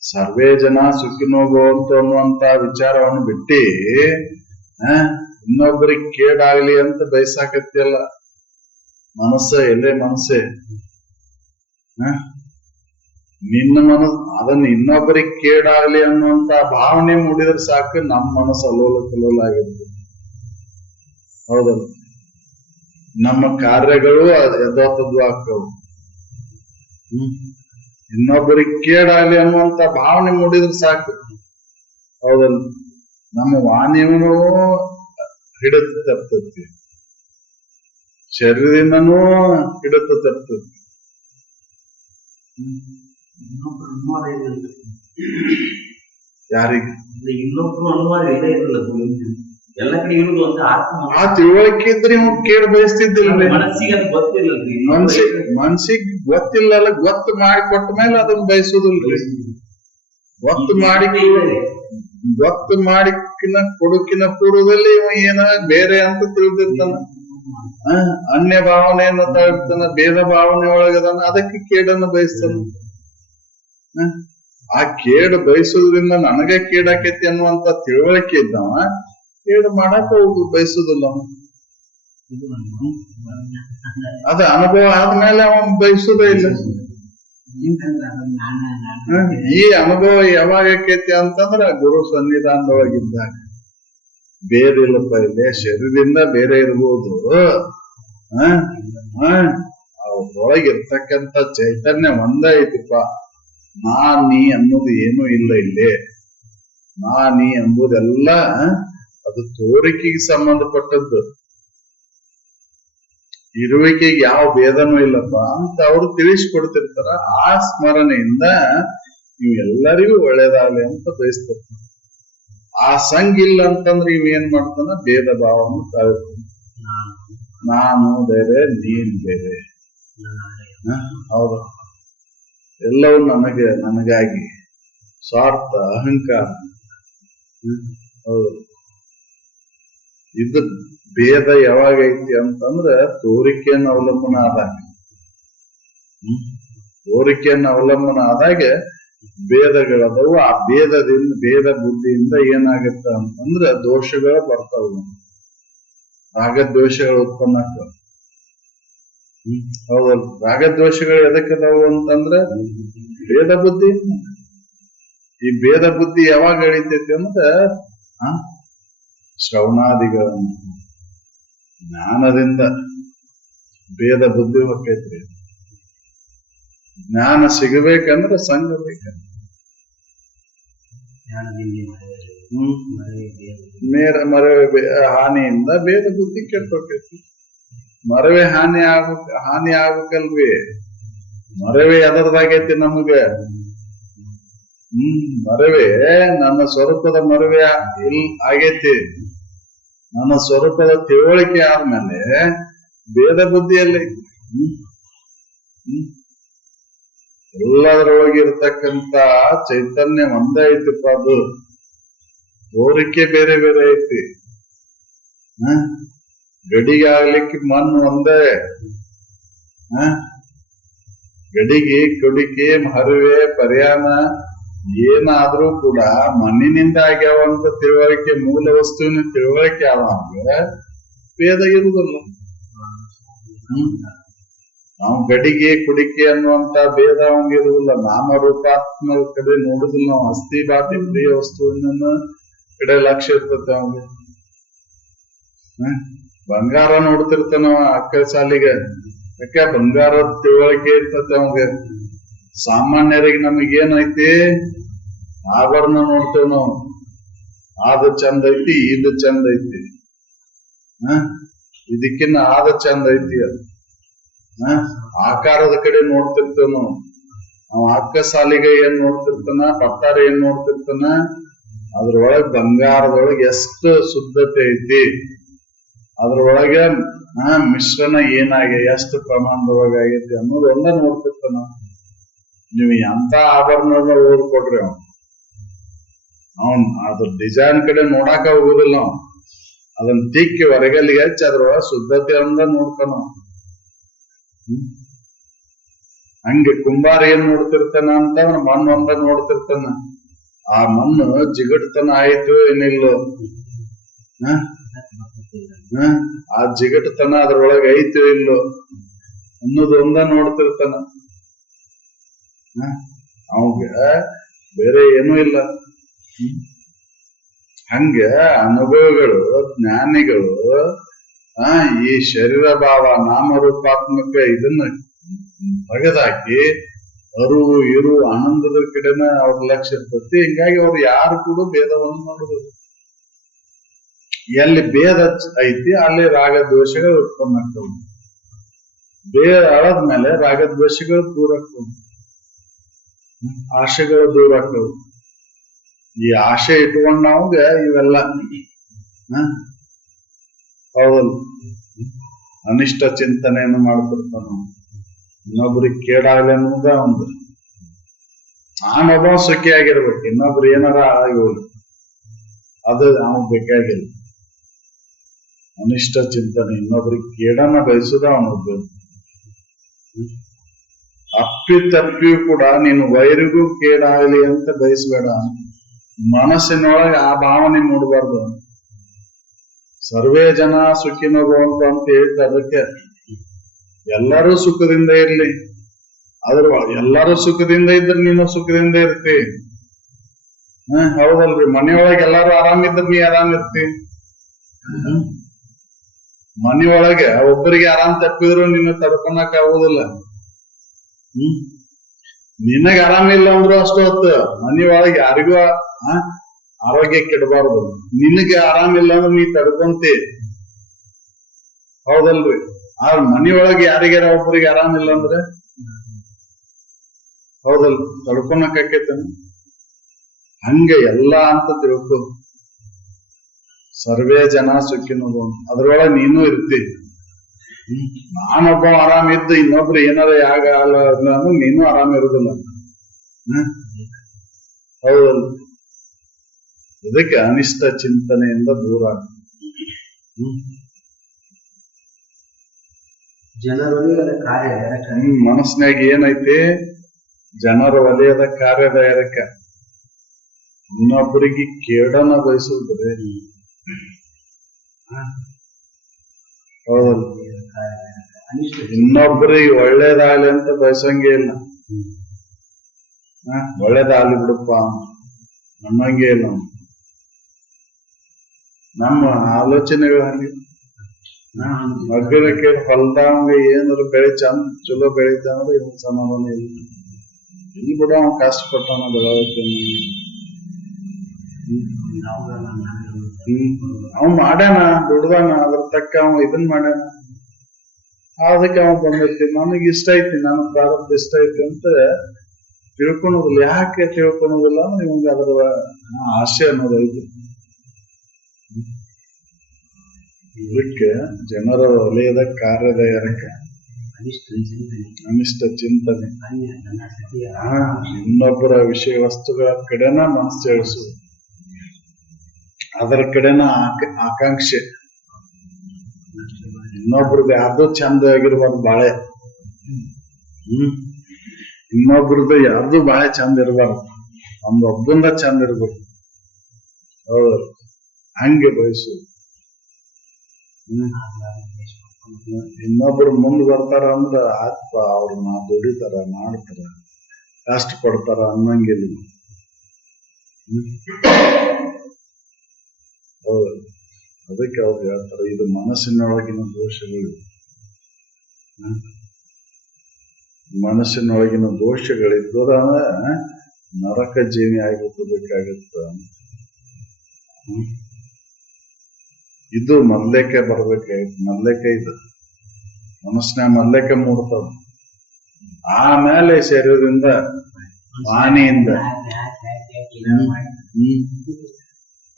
ಸರ್ವೇ ಜನ ಸುಖಿನೋಗೋ ಅಂತ ಅನ್ನುವಂತ ವಿಚಾರವನ್ನು ಬಿಟ್ಟಿ ಇನ್ನೊಬ್ಬರಿಗೆ ಕೇಡಾಗ್ಲಿ ಅಂತ ಬಯಸಾಕತ್ತಿಯಲ್ಲ. ಮನಸ್ಸ ಎಲ್ಲೇ ಮನಸ್ಸೇ, ನಿನ್ನ ಮನಸ್ಸು ಅದನ್ನ ಇನ್ನೊಬ್ಬರಿಗೆ ಕೇಡಾಗ್ಲಿ ಅನ್ನುವಂತ ಭಾವನೆ ಮೂಡಿದ್ರೆ ಸಾಕು, ನಮ್ಮ ಮನಸ್ಸು ಅಲ್ಲೋಲ ಕಲ್ಲೋಲ ಆಗಿರ್ತದೆ. ಹೌದಲ್ಲ? ನಮ್ಮ ಕಾರ್ಯಗಳು ಯಥಾರ್ಥದ್ದು ಆಗ್ತವು. ಇನ್ನೊಬ್ಬರಿಗೆ ಕೇಡಾಗ್ಲಿ ಅನ್ನುವಂತ ಭಾವನೆ ಮೂಡಿದ್ರೆ ಸಾಕು. ಹೌದಲ್ಲ? ನಮ್ಮ ವಾಣಿಯನ್ನು ಹಿಡಿದು ತರ್ತತಿ, ಶರೀರದಿಂದನೂ ಹಿಡಿದು ತರ್ತತಿ. ಯಾರಿಗೆ ಇನ್ನೊಬ್ರು ಅನುವಾದ ಇದೇ ಇರಲ್ಲ. ಎಲ್ಲ ಕಡೆ ಇರುವುದು ಒಂದು ಆತ್ಮ. ಆ ತಿಳುವಳಿಕೆ ಇದ್ರೆ ನೀವು ಕೇಳಿ ಬಯಸ್ತಿದ್ದಿಲ್ಲ. ಮನಸ್ಸಿಗೆ ಅದು ಗೊತ್ತಿಲ್ಲಲ್ರಿ. ಮನ್ಸಿಗೆ ಗೊತ್ತಿಲ್ಲಲ್ಲ, ಗೊತ್ತು ಮಾಡಿ ಕೊಟ್ಟ ಮೇಲೆ ಅದನ್ನ ಬಯಸುದಿಲ್ರಿ. ಗೊತ್ತು ಮಾಡಿಕಿನ ಕೊಡುಕಿನ ಪೂರ್ವದಲ್ಲಿ ಏನ ಬೇರೆ ಅಂತ ತಿಳಿದಿರ್ತಾನ, ಅನ್ಯ ಭಾವನೆಯನ್ನ ತಳ್ತಾನ, ಭೇದ ಭಾವನೆ ಒಳಗದಾನ, ಅದಕ್ಕೆ ಕೇಡನ್ನು ಬಯಸ್ತಾನ. ಆ ಕೇಡು ಬಯಸೋದ್ರಿಂದ ನನಗೆ ಕೇಡಾಕೈತಿ ಅನ್ನುವಂತ ತಿಳುವಳಿಕೆ ಇದ್ದಾವ ಕೇಡು ಮಾಡಕ್ ಹೋಗುದು ಬಯಸುದಿಲ್ಲ. ಅದ ಅನುಭವ ಆದ್ಮೇಲೆ ಅವನ್ ಬಯಸುದೇ ಇಲ್ಲ. ಈ ಅನುಭವ ಯಾವಾಗ ಆಕೈತಿ ಅಂತಂದ್ರ ಗುರು ಸನ್ನಿಧಾನದೊಳಗಿದ್ದಾಗ. ಬೇರೆ ಇಲ್ಲಪ್ಪ, ಇಲ್ಲೇ ಶರೀರದಿಂದ ಬೇರೆ ಇರ್ಬೋದು, ಒಳಗಿರ್ತಕ್ಕಂಥ ಚೈತನ್ಯ ಒಂದೇ ಐತಿಪ್ಪ. ನೀ ಅನ್ನೋದು ಏನು ಇಲ್ಲ ಇಲ್ಲೇ. ನೀ ಎಂಬುದೆಲ್ಲ ಅದು ತೋರಿಕೆಗೆ ಸಂಬಂಧಪಟ್ಟದ್ದು, ಇರುವಿಕೆಗೆ ಯಾವ ಭೇದನೂ ಇಲ್ಲಪ್ಪ ಅಂತ ಅವ್ರು ತಿಳಿಸ್ಕೊಡ್ತಿರ್ತಾರ. ಆ ಸ್ಮರಣೆಯಿಂದ ನೀವು ಎಲ್ಲರಿಗೂ ಒಳ್ಳೇದಾಗಲಿ ಅಂತ ಬಯಸ್ತಿರ್ತಾರ. ಆ ಸಂಘ ಇಲ್ಲ ಅಂತಂದ್ರೆ ಇವ್ ಏನ್ ಮಾಡ್ತಾನ, ಭೇದ ಭಾವವನ್ನು ತಾಳ್ತಾನ. ನಾನು ಬೇರೆ, ನೀನ್ ಬೇರೆ. ಹೌದು, ಎಲ್ಲವೂ ನನಗಾಗಿ ಸ್ವಾರ್ಥ, ಅಹಂಕಾರ. ಹೌದು, ಇದು ಭೇದ ಯಾವಾಗ ಐತಿ ಅಂತಂದ್ರ ತೋರಿಕೆಯನ್ನು ಅವಲಂಬನ ಆದಾಗ. ತೋರಿಕೆಯನ್ನು ಅವಲಂಬನ ಆದಾಗ ಭೇದಗಳದವು. ಆ ಭೇದ ಬುದ್ಧಿಯಿಂದ ಏನಾಗತ್ತ ಅಂತಂದ್ರ ದೋಷಗಳು ಬರ್ತಾವ, ರಾಗದ್ವೇಷಗಳು ಉತ್ಪನ್ನ ಆಗ್ತಾವ. ಹೌದಲ್ಲ? ರಾಗದ್ವೇಷಗಳು ಎದಕ್ಕದಾವು ಅಂತಂದ್ರ ಭೇದ ಬುದ್ಧಿ. ಈ ಭೇದ ಬುದ್ಧಿ ಯಾವಾಗ ಅಳಿತೈತಿ ಅಂದ್ರ ಶ್ರವಣಾದಿಗಳನ್ನು ಜ್ಞಾನದಿಂದ ಭೇದ ಬುದ್ಧಿ ಹೊಕ್ಕೈತ್ರಿ. ಜ್ಞಾನ ಸಿಗಬೇಕಂದ್ರೆ ಸಂಘ ಬೇಕ. ಹಾನಿಯಿಂದ ಭೇದ ಬುದ್ಧಿ ಕೆಟ್ಟೋಕೈತಿ. ಮರವೇ ಹಾನಿ ಆಗ್ಬೇಕಲ್ವಿ. ಮರವೇ ಎದರ್ದಾಗೈತಿ ನಮಗ. ಮರವೇ ನನ್ನ ಸ್ವರೂಪದ ಮರವೇ ಆಗೈತಿ. ನನ್ನ ಸ್ವರೂಪದ ತಿಳುವಳಿಕೆ ಆದ್ಮೇಲೆ ಭೇದ ಬುದ್ಧಿಯಲ್ಲಿ ಎಲ್ಲದರೊಳಗಿರ್ತಕ್ಕಂತ ಚೈತನ್ಯ ಒಂದೇ ಐತಿಪ್ಪ. ಅದು ತೋರಿಕೆ ಬೇರೆ ಬೇರೆ ಐತಿ. ಗಡಿಗೆ ಆಗ್ಲಿಕ್ಕೆ ಮಣ್ಣು ಒಂದೇ. ಗಡಿಗೆ, ಕುಡಿಕೆ, ಹರಿವೆ, ಪರ್ಯಾನ ಏನಾದ್ರೂ ಕೂಡ ಮಣ್ಣಿನಿಂದ ಆಗ್ಯಾವಂತ ತಿಳುವಳಿಕೆ, ಮೂಲ ವಸ್ತುವಿನ ತಿಳುವಳಿಕೆ ಆವಾಗ ಭೇದ ಇರುವುದಿಲ್ಲ. ನಾವು ಗಡಿಗೆ, ಕುಡಿಕೆ ಅನ್ನುವಂತ ಭೇದ ಅವಂಗಿರುವುದಿಲ್ಲ. ನಾಮರೂಪಾತ್ಮಕ ಕಡೆ ನೋಡುದಿಲ್ಲ ನಾವು. ಅಸ್ಥಿ ಬಾತಿ ಪ್ರಿಯ ವಸ್ತುವಿನ ಕಡೆ ಲಕ್ಷ್ಯ ಇರ್ತತೆ ಅವಂಗೆ. ಬಂಗಾರ ನೋಡ್ತಿರ್ತಾನವ ಅಕ್ಕ ಸಾಲಿಗೆ, ಯಾಕೆ ಬಂಗಾರದ ತಿಳುವಳಿಕೆ ಇರ್ತತೆ ಅವಂಗೆ. ಸಾಮಾನ್ಯರಿಗೆ ನಮಗೇನೈತಿ, ಆಭರಣ ನೋಡ್ತೇವ್ ನಾವು. ಆದ ಚಂದ ಐತಿ, ಇದು ಚಂದ ಐತಿ, ಇದಕ್ಕಿನ್ನ ಆದ ಚಂದ ಐತಿ ಅದು. ಆಕಾರದ ಕಡೆ ನೋಡ್ತಿರ್ತೇವ ನಾವು ಅಕ್ಕ ಸಾಲಿಗೆ ಏನ್ ನೋಡ್ತಿರ್ತಾನ, ಪತ್ತಾರ ಏನ್ ನೋಡ್ತಿರ್ತಾನ, ಅದ್ರೊಳಗ್ ಬಂಗಾರದೊಳಗೆ ಎಷ್ಟು ಶುದ್ಧತೆ ಐತಿ, ಅದ್ರೊಳಗೆ ಮಿಶ್ರಣ ಏನಾಗಿ ಎಷ್ಟು ಪ್ರಮಾಣದೊಳಗೆ ಆಗೈತಿ ಅನ್ನೋದು ಒಂದ ನೋಡ್ತಿರ್ತಾನ. ನೀವು ಎಂತ ಆಭರಣದ ಓದ್ಕೊಡ್ರಿ ಅವನ್ ಅದ್ರ ಡಿಸೈನ್ ಕಡೆ ನೋಡಾಕ ಹೋಗುದಿಲ್ಲ. ಅದನ್ನ ತಿಕ್ಕಿ ಹೊರಗಲ್ಲಿಗೆ ಹಚ್ಚಿ ಅದ್ರೊಳಗ ಶುದ್ಧತೆ ಅಂದ ನೋಡ್ತಾನ. ಹಂಗೆ ಕುಂಬಾರ ಏನ್ ನೋಡ್ತಿರ್ತಾನ ಅಂತಂದ್ರ ಮಣ್ಣು ಒಂದ ನೋಡ್ತಿರ್ತಾನ. ಆ ಮಣ್ಣು ಜಿಗಟ್ತನ ಆಯ್ತು ಏನಿಲ್ಲೋ, ಆ ಜಿಗಟತನ ಅದ್ರೊಳಗೆ ಐತು ಇಲ್ಲೋ ಅನ್ನೋದು ಒಂದ ನೋಡ್ತಿರ್ತಾನ. ಅವಾಗ ಬೇರೆ ಏನೂ ಇಲ್ಲ. ಹಂಗೆ ಅನುಭವಗಳು, ಜ್ಞಾನಿಗಳು ಈ ಶರೀರ ಭಾವ ನಾಮರೂಪಾತ್ಮಕ ಇದನ್ನ ತೆಗೆದಾಕಿ ಅರಿವು ಇರು ಆನಂದದ ಕಡೆನ ಅವ್ರ ಲಕ್ಷ್ಯ ಇರ್ತತಿ. ಹಿಂಗಾಗಿ ಅವ್ರು ಯಾರು ಕೂಡ ಭೇದವನ್ನು ಮಾಡುದಿಲ್ಲ. ಎಲ್ಲಿ ಭೇದ ಐತಿ ಅಲ್ಲಿ ರಾಗದ್ವೇಷಗಳು ಉತ್ಪನ್ನ ಆಗ್ತವೆ. ಭೇದ ಆದ್ಮೇಲೆ ರಾಗದ್ವೇಷಗಳು ದೂರ ಆಗ್ತವೆ, ಆಶೆಗಳು ದೂರ ಆಗ್ತವೆ. ಈ ಆಶೆ ಇಟ್ಕೊಂಡ್ ನಮ್ಗೆ ಇವೆಲ್ಲ ಹೌದಲ್ಲ, ಅನಿಷ್ಟ ಚಿಂತನೆಯನ್ನು ಮಾಡ್ತಿರ್ತಾನ. ಇನ್ನೊಬ್ರಿಗೆ ಕೇಡಾಗಲಿ ಅನ್ನೋದ ಒಂದು, ನಾನೊಬ್ಬ ಸುಖಿ ಆಗಿರ್ಬೇಕು, ಇನ್ನೊಬ್ರು ಏನಾರ ಆಗಿ ಹೋಗ್ಲಿ, ಅದು ಅವನಿಗೆ ಬೇಕಾಗಿಲ್ಲ. ಅನಿಷ್ಟ ಚಿಂತನೆ, ಇನ್ನೊಬ್ರಿಗೆ ಕೇಡನ್ನ ಬಯಸುದ ಅವನದ್ದು. ಅಪ್ಪಿತಪ್ಪಿಯೂ ಕೂಡ ನೀನು ವೈರಿಗೂ ಕೇಡಾಗಲಿ ಅಂತ ಬಯಸ್ಬೇಡ. ಮನಸ್ಸಿನೊಳಗೆ ಆ ಭಾವನೆ ಮೂಡಬಾರ್ದು. ಸರ್ವೇ ಜನ ಸುಖಿನೋ ಭವಂತು ಅಂತ ಹೇಳಿದ ಅದಕ್ಕೆ ಎಲ್ಲರೂ ಸುಖದಿಂದ ಇರ್ಲಿ. ಆದ್ರ ಎಲ್ಲರೂ ಸುಖದಿಂದ ಇದ್ರೆ ನೀನು ಸುಖದಿಂದ ಇರ್ತಿ. ಹೌದಲ್ರಿ, ಮನೆಯೊಳಗೆ ಎಲ್ಲಾರು ಆರಾಮಿದ್ರೆ ನೀ ಆರಾಮಿರ್ತಿ. ಮನೆಯೊಳಗೆ ಒಬ್ಬರಿಗೆ ಆರಾಮ್ ತಪ್ಪಿದ್ರು ನೀನು ತಡ್ಕೊಳಕ್ ಆಗುದಿಲ್ಲ. ನಿನಗ ಆರಾಮಿಲ್ಲ ಅಂದ್ರು ಅಷ್ಟು ಹೊತ್ತು ಮನೆಯೊಳಗೆ ಯಾರಿಗೂ ಆರೋಗ್ಯ ಕೆಡಬಾರ್ದು. ನಿನಗೆ ಆರಾಮಿಲ್ಲ ಅಂದ್ರೆ ನೀ ತಡ್ಕೊಂತಿ, ಹೌದಲ್ರಿ. ಆ ಮನೆಯೊಳಗೆ ಯಾರಿಗಾರ ಒಬ್ಬರಿಗೆ ಆರಾಮಿಲ್ಲ ಅಂದ್ರೆ ಹೌದಲ್, ತಡ್ಕೊಳಕ್ ಆಕೇತ. ಹಂಗೆ ಎಲ್ಲಾ ಅಂತ ತಿಳ್ಕೊ. ಸರ್ವೇ ಜನ ಸುಖಿನೋದು ಅದ್ರೊಳಗೆ ನೀನು ಇರ್ತಿ. ನಾನೊಬ್ಬ ಆರಾಮಿದ್ದು ಇನ್ನೊಬ್ರು ಏನಾರ ಆಗಲ್ಲ ಅಂದ್ರೆ ನೀನು ಆರಾಮ ಇರುದಿಲ್ಲ. ಹೌದಲ್ಲ, ಇದಕ್ಕೆ ಅನಿಷ್ಟ ಚಿಂತನೆಯಿಂದ ದೂರ ಮನಸ್ಸಿನಾಗ ಏನೈತಿ, ಜನರ ವಲಯದ ಕಾರ್ಯದಾಯಕ ಇನ್ನೊಬ್ಬರಿಗೆ ಕೇಡನ ಬಯಸುತ್ತದೆ. ಹೌದಲ್ಲ, ಇನ್ನೊಬ್ಬರಿಗೆ ಒಳ್ಳೇದಾಗಲಿ ಅಂತ ಬಯಸಂಗೆ ಇಲ್ಲ. ಒಳ್ಳೇದಾಗ್ಲಿ ಬಿಡಪ್ಪ ಅನ್ನಂಗೆ ಇಲ್ಲ. ನಮ್ಮ ಆಲೋಚನೆಗಳಲ್ಲಿ ಮಗ್ಗಲಕ್ಕೆ ಹೊಲ್ದಾವಂಗ ಏನಾದ್ರು ಬೆಳೆ ಚಲೋ ಬೆಳಿತಾವಂದ್ರೆ ಇವನ್ ಸಮಾಧಾನ ಇಲ್ಲ. ಇಲ್ಲಿ ಕೂಡ ಅವ್ನು ಕಷ್ಟಪಟ್ಟಾನ ಬೆಳವಕ್ಕೆ. ಅವ್ ಮಾಡ್ಯಾನ, ದುಡ್ದಾನ, ಅದ್ರ ತಕ್ಕ ಅವ ಇದನ್ ಮಾಡ್ಯಾನ, ಅದಕ್ಕೆ ಅವ ಬಂದೈತಿ. ನನಗೆ ಇಷ್ಟ ಐತಿ, ನನ್ನ ಪ್ರಾರಂಭ ಇಷ್ಟ ಐತಿ ಅಂತ ತಿಳ್ಕೊಳೋದಿಲ್ಲ. ಯಾಕೆ ತಿಳ್ಕೊಳೋದಿಲ್ಲ ಅಂದ್ರೆ ನಿಮ್ಗೆ ಅದರ ಆಸೆ ಅನ್ನೋದು ಐತಿ. ಇದಕ್ಕೆ ಜನರ ವಲಯದ ಕಾರ್ಯದಾಯಕ ಅನಿಷ್ಟ ಚಿಂತನೆ, ಇನ್ನೊಬ್ಬರ ವಿಷಯ ವಸ್ತುಗಳ ಕಡೆನ ಮನಸ್ಸು ಸೇರಿಸುದು, ಅದರ ಕಡೆನ ಆಕಾಂಕ್ಷೆ. ಇನ್ನೊಬ್ರದ್ದು ಯಾರ್ದು ಚಂದ ಆಗಿರ್ಬಾರ್ದು ಬಾಳೆ. ಇನ್ನೊಬ್ರದ್ದು ಯಾರ್ದು ಬಾಳೆ ಚಂದ ಇರಬಾರ್ದು, ಒಬ್ಬಂದ ಚಂದ ಇರ್ಬೇಕು. ಹೌದು, ಹಂಗೆ ಬಯಸುದು. ಇನ್ನೊಬ್ರು ಮುಂದ್ ಬರ್ತಾರ ಅಂದ್ರ ಆತ್ಮ ಅವ್ರನ್ನ ದುಡಿತಾರ, ಮಾಡ್ತಾರ, ಕಷ್ಟ ಪಡ್ತಾರ ಅನ್ನಂಗಿಲ್ಲ. ಹೌದು, ಅದಕ್ಕೆ ಅವ್ರು ಹೇಳ್ತಾರ ಇದು ಮನಸ್ಸಿನೊಳಗಿನ ದೋಷಗಳು. ಮನಸ್ಸಿನೊಳಗಿನ ದೋಷಗಳಿದ್ದರ ನರಕ ಜೀವಿ ಆಗಿ ಹುಟ್ಟಬೇಕಾಗತ್ತ. ಇದು ಮೊದ್ಲೇಕೆ ಬರ್ಬೇಕಾಯ್ತು, ಮೊದ್ಲೇಕೆ ಇದು ಮನಸ್ಸಿನ ಮೊದ್ಲೇಕೆ ಮೂಡ್ತದ. ಆಮೇಲೆ ಶರೀರದಿಂದ ವಾಣಿಯಿಂದ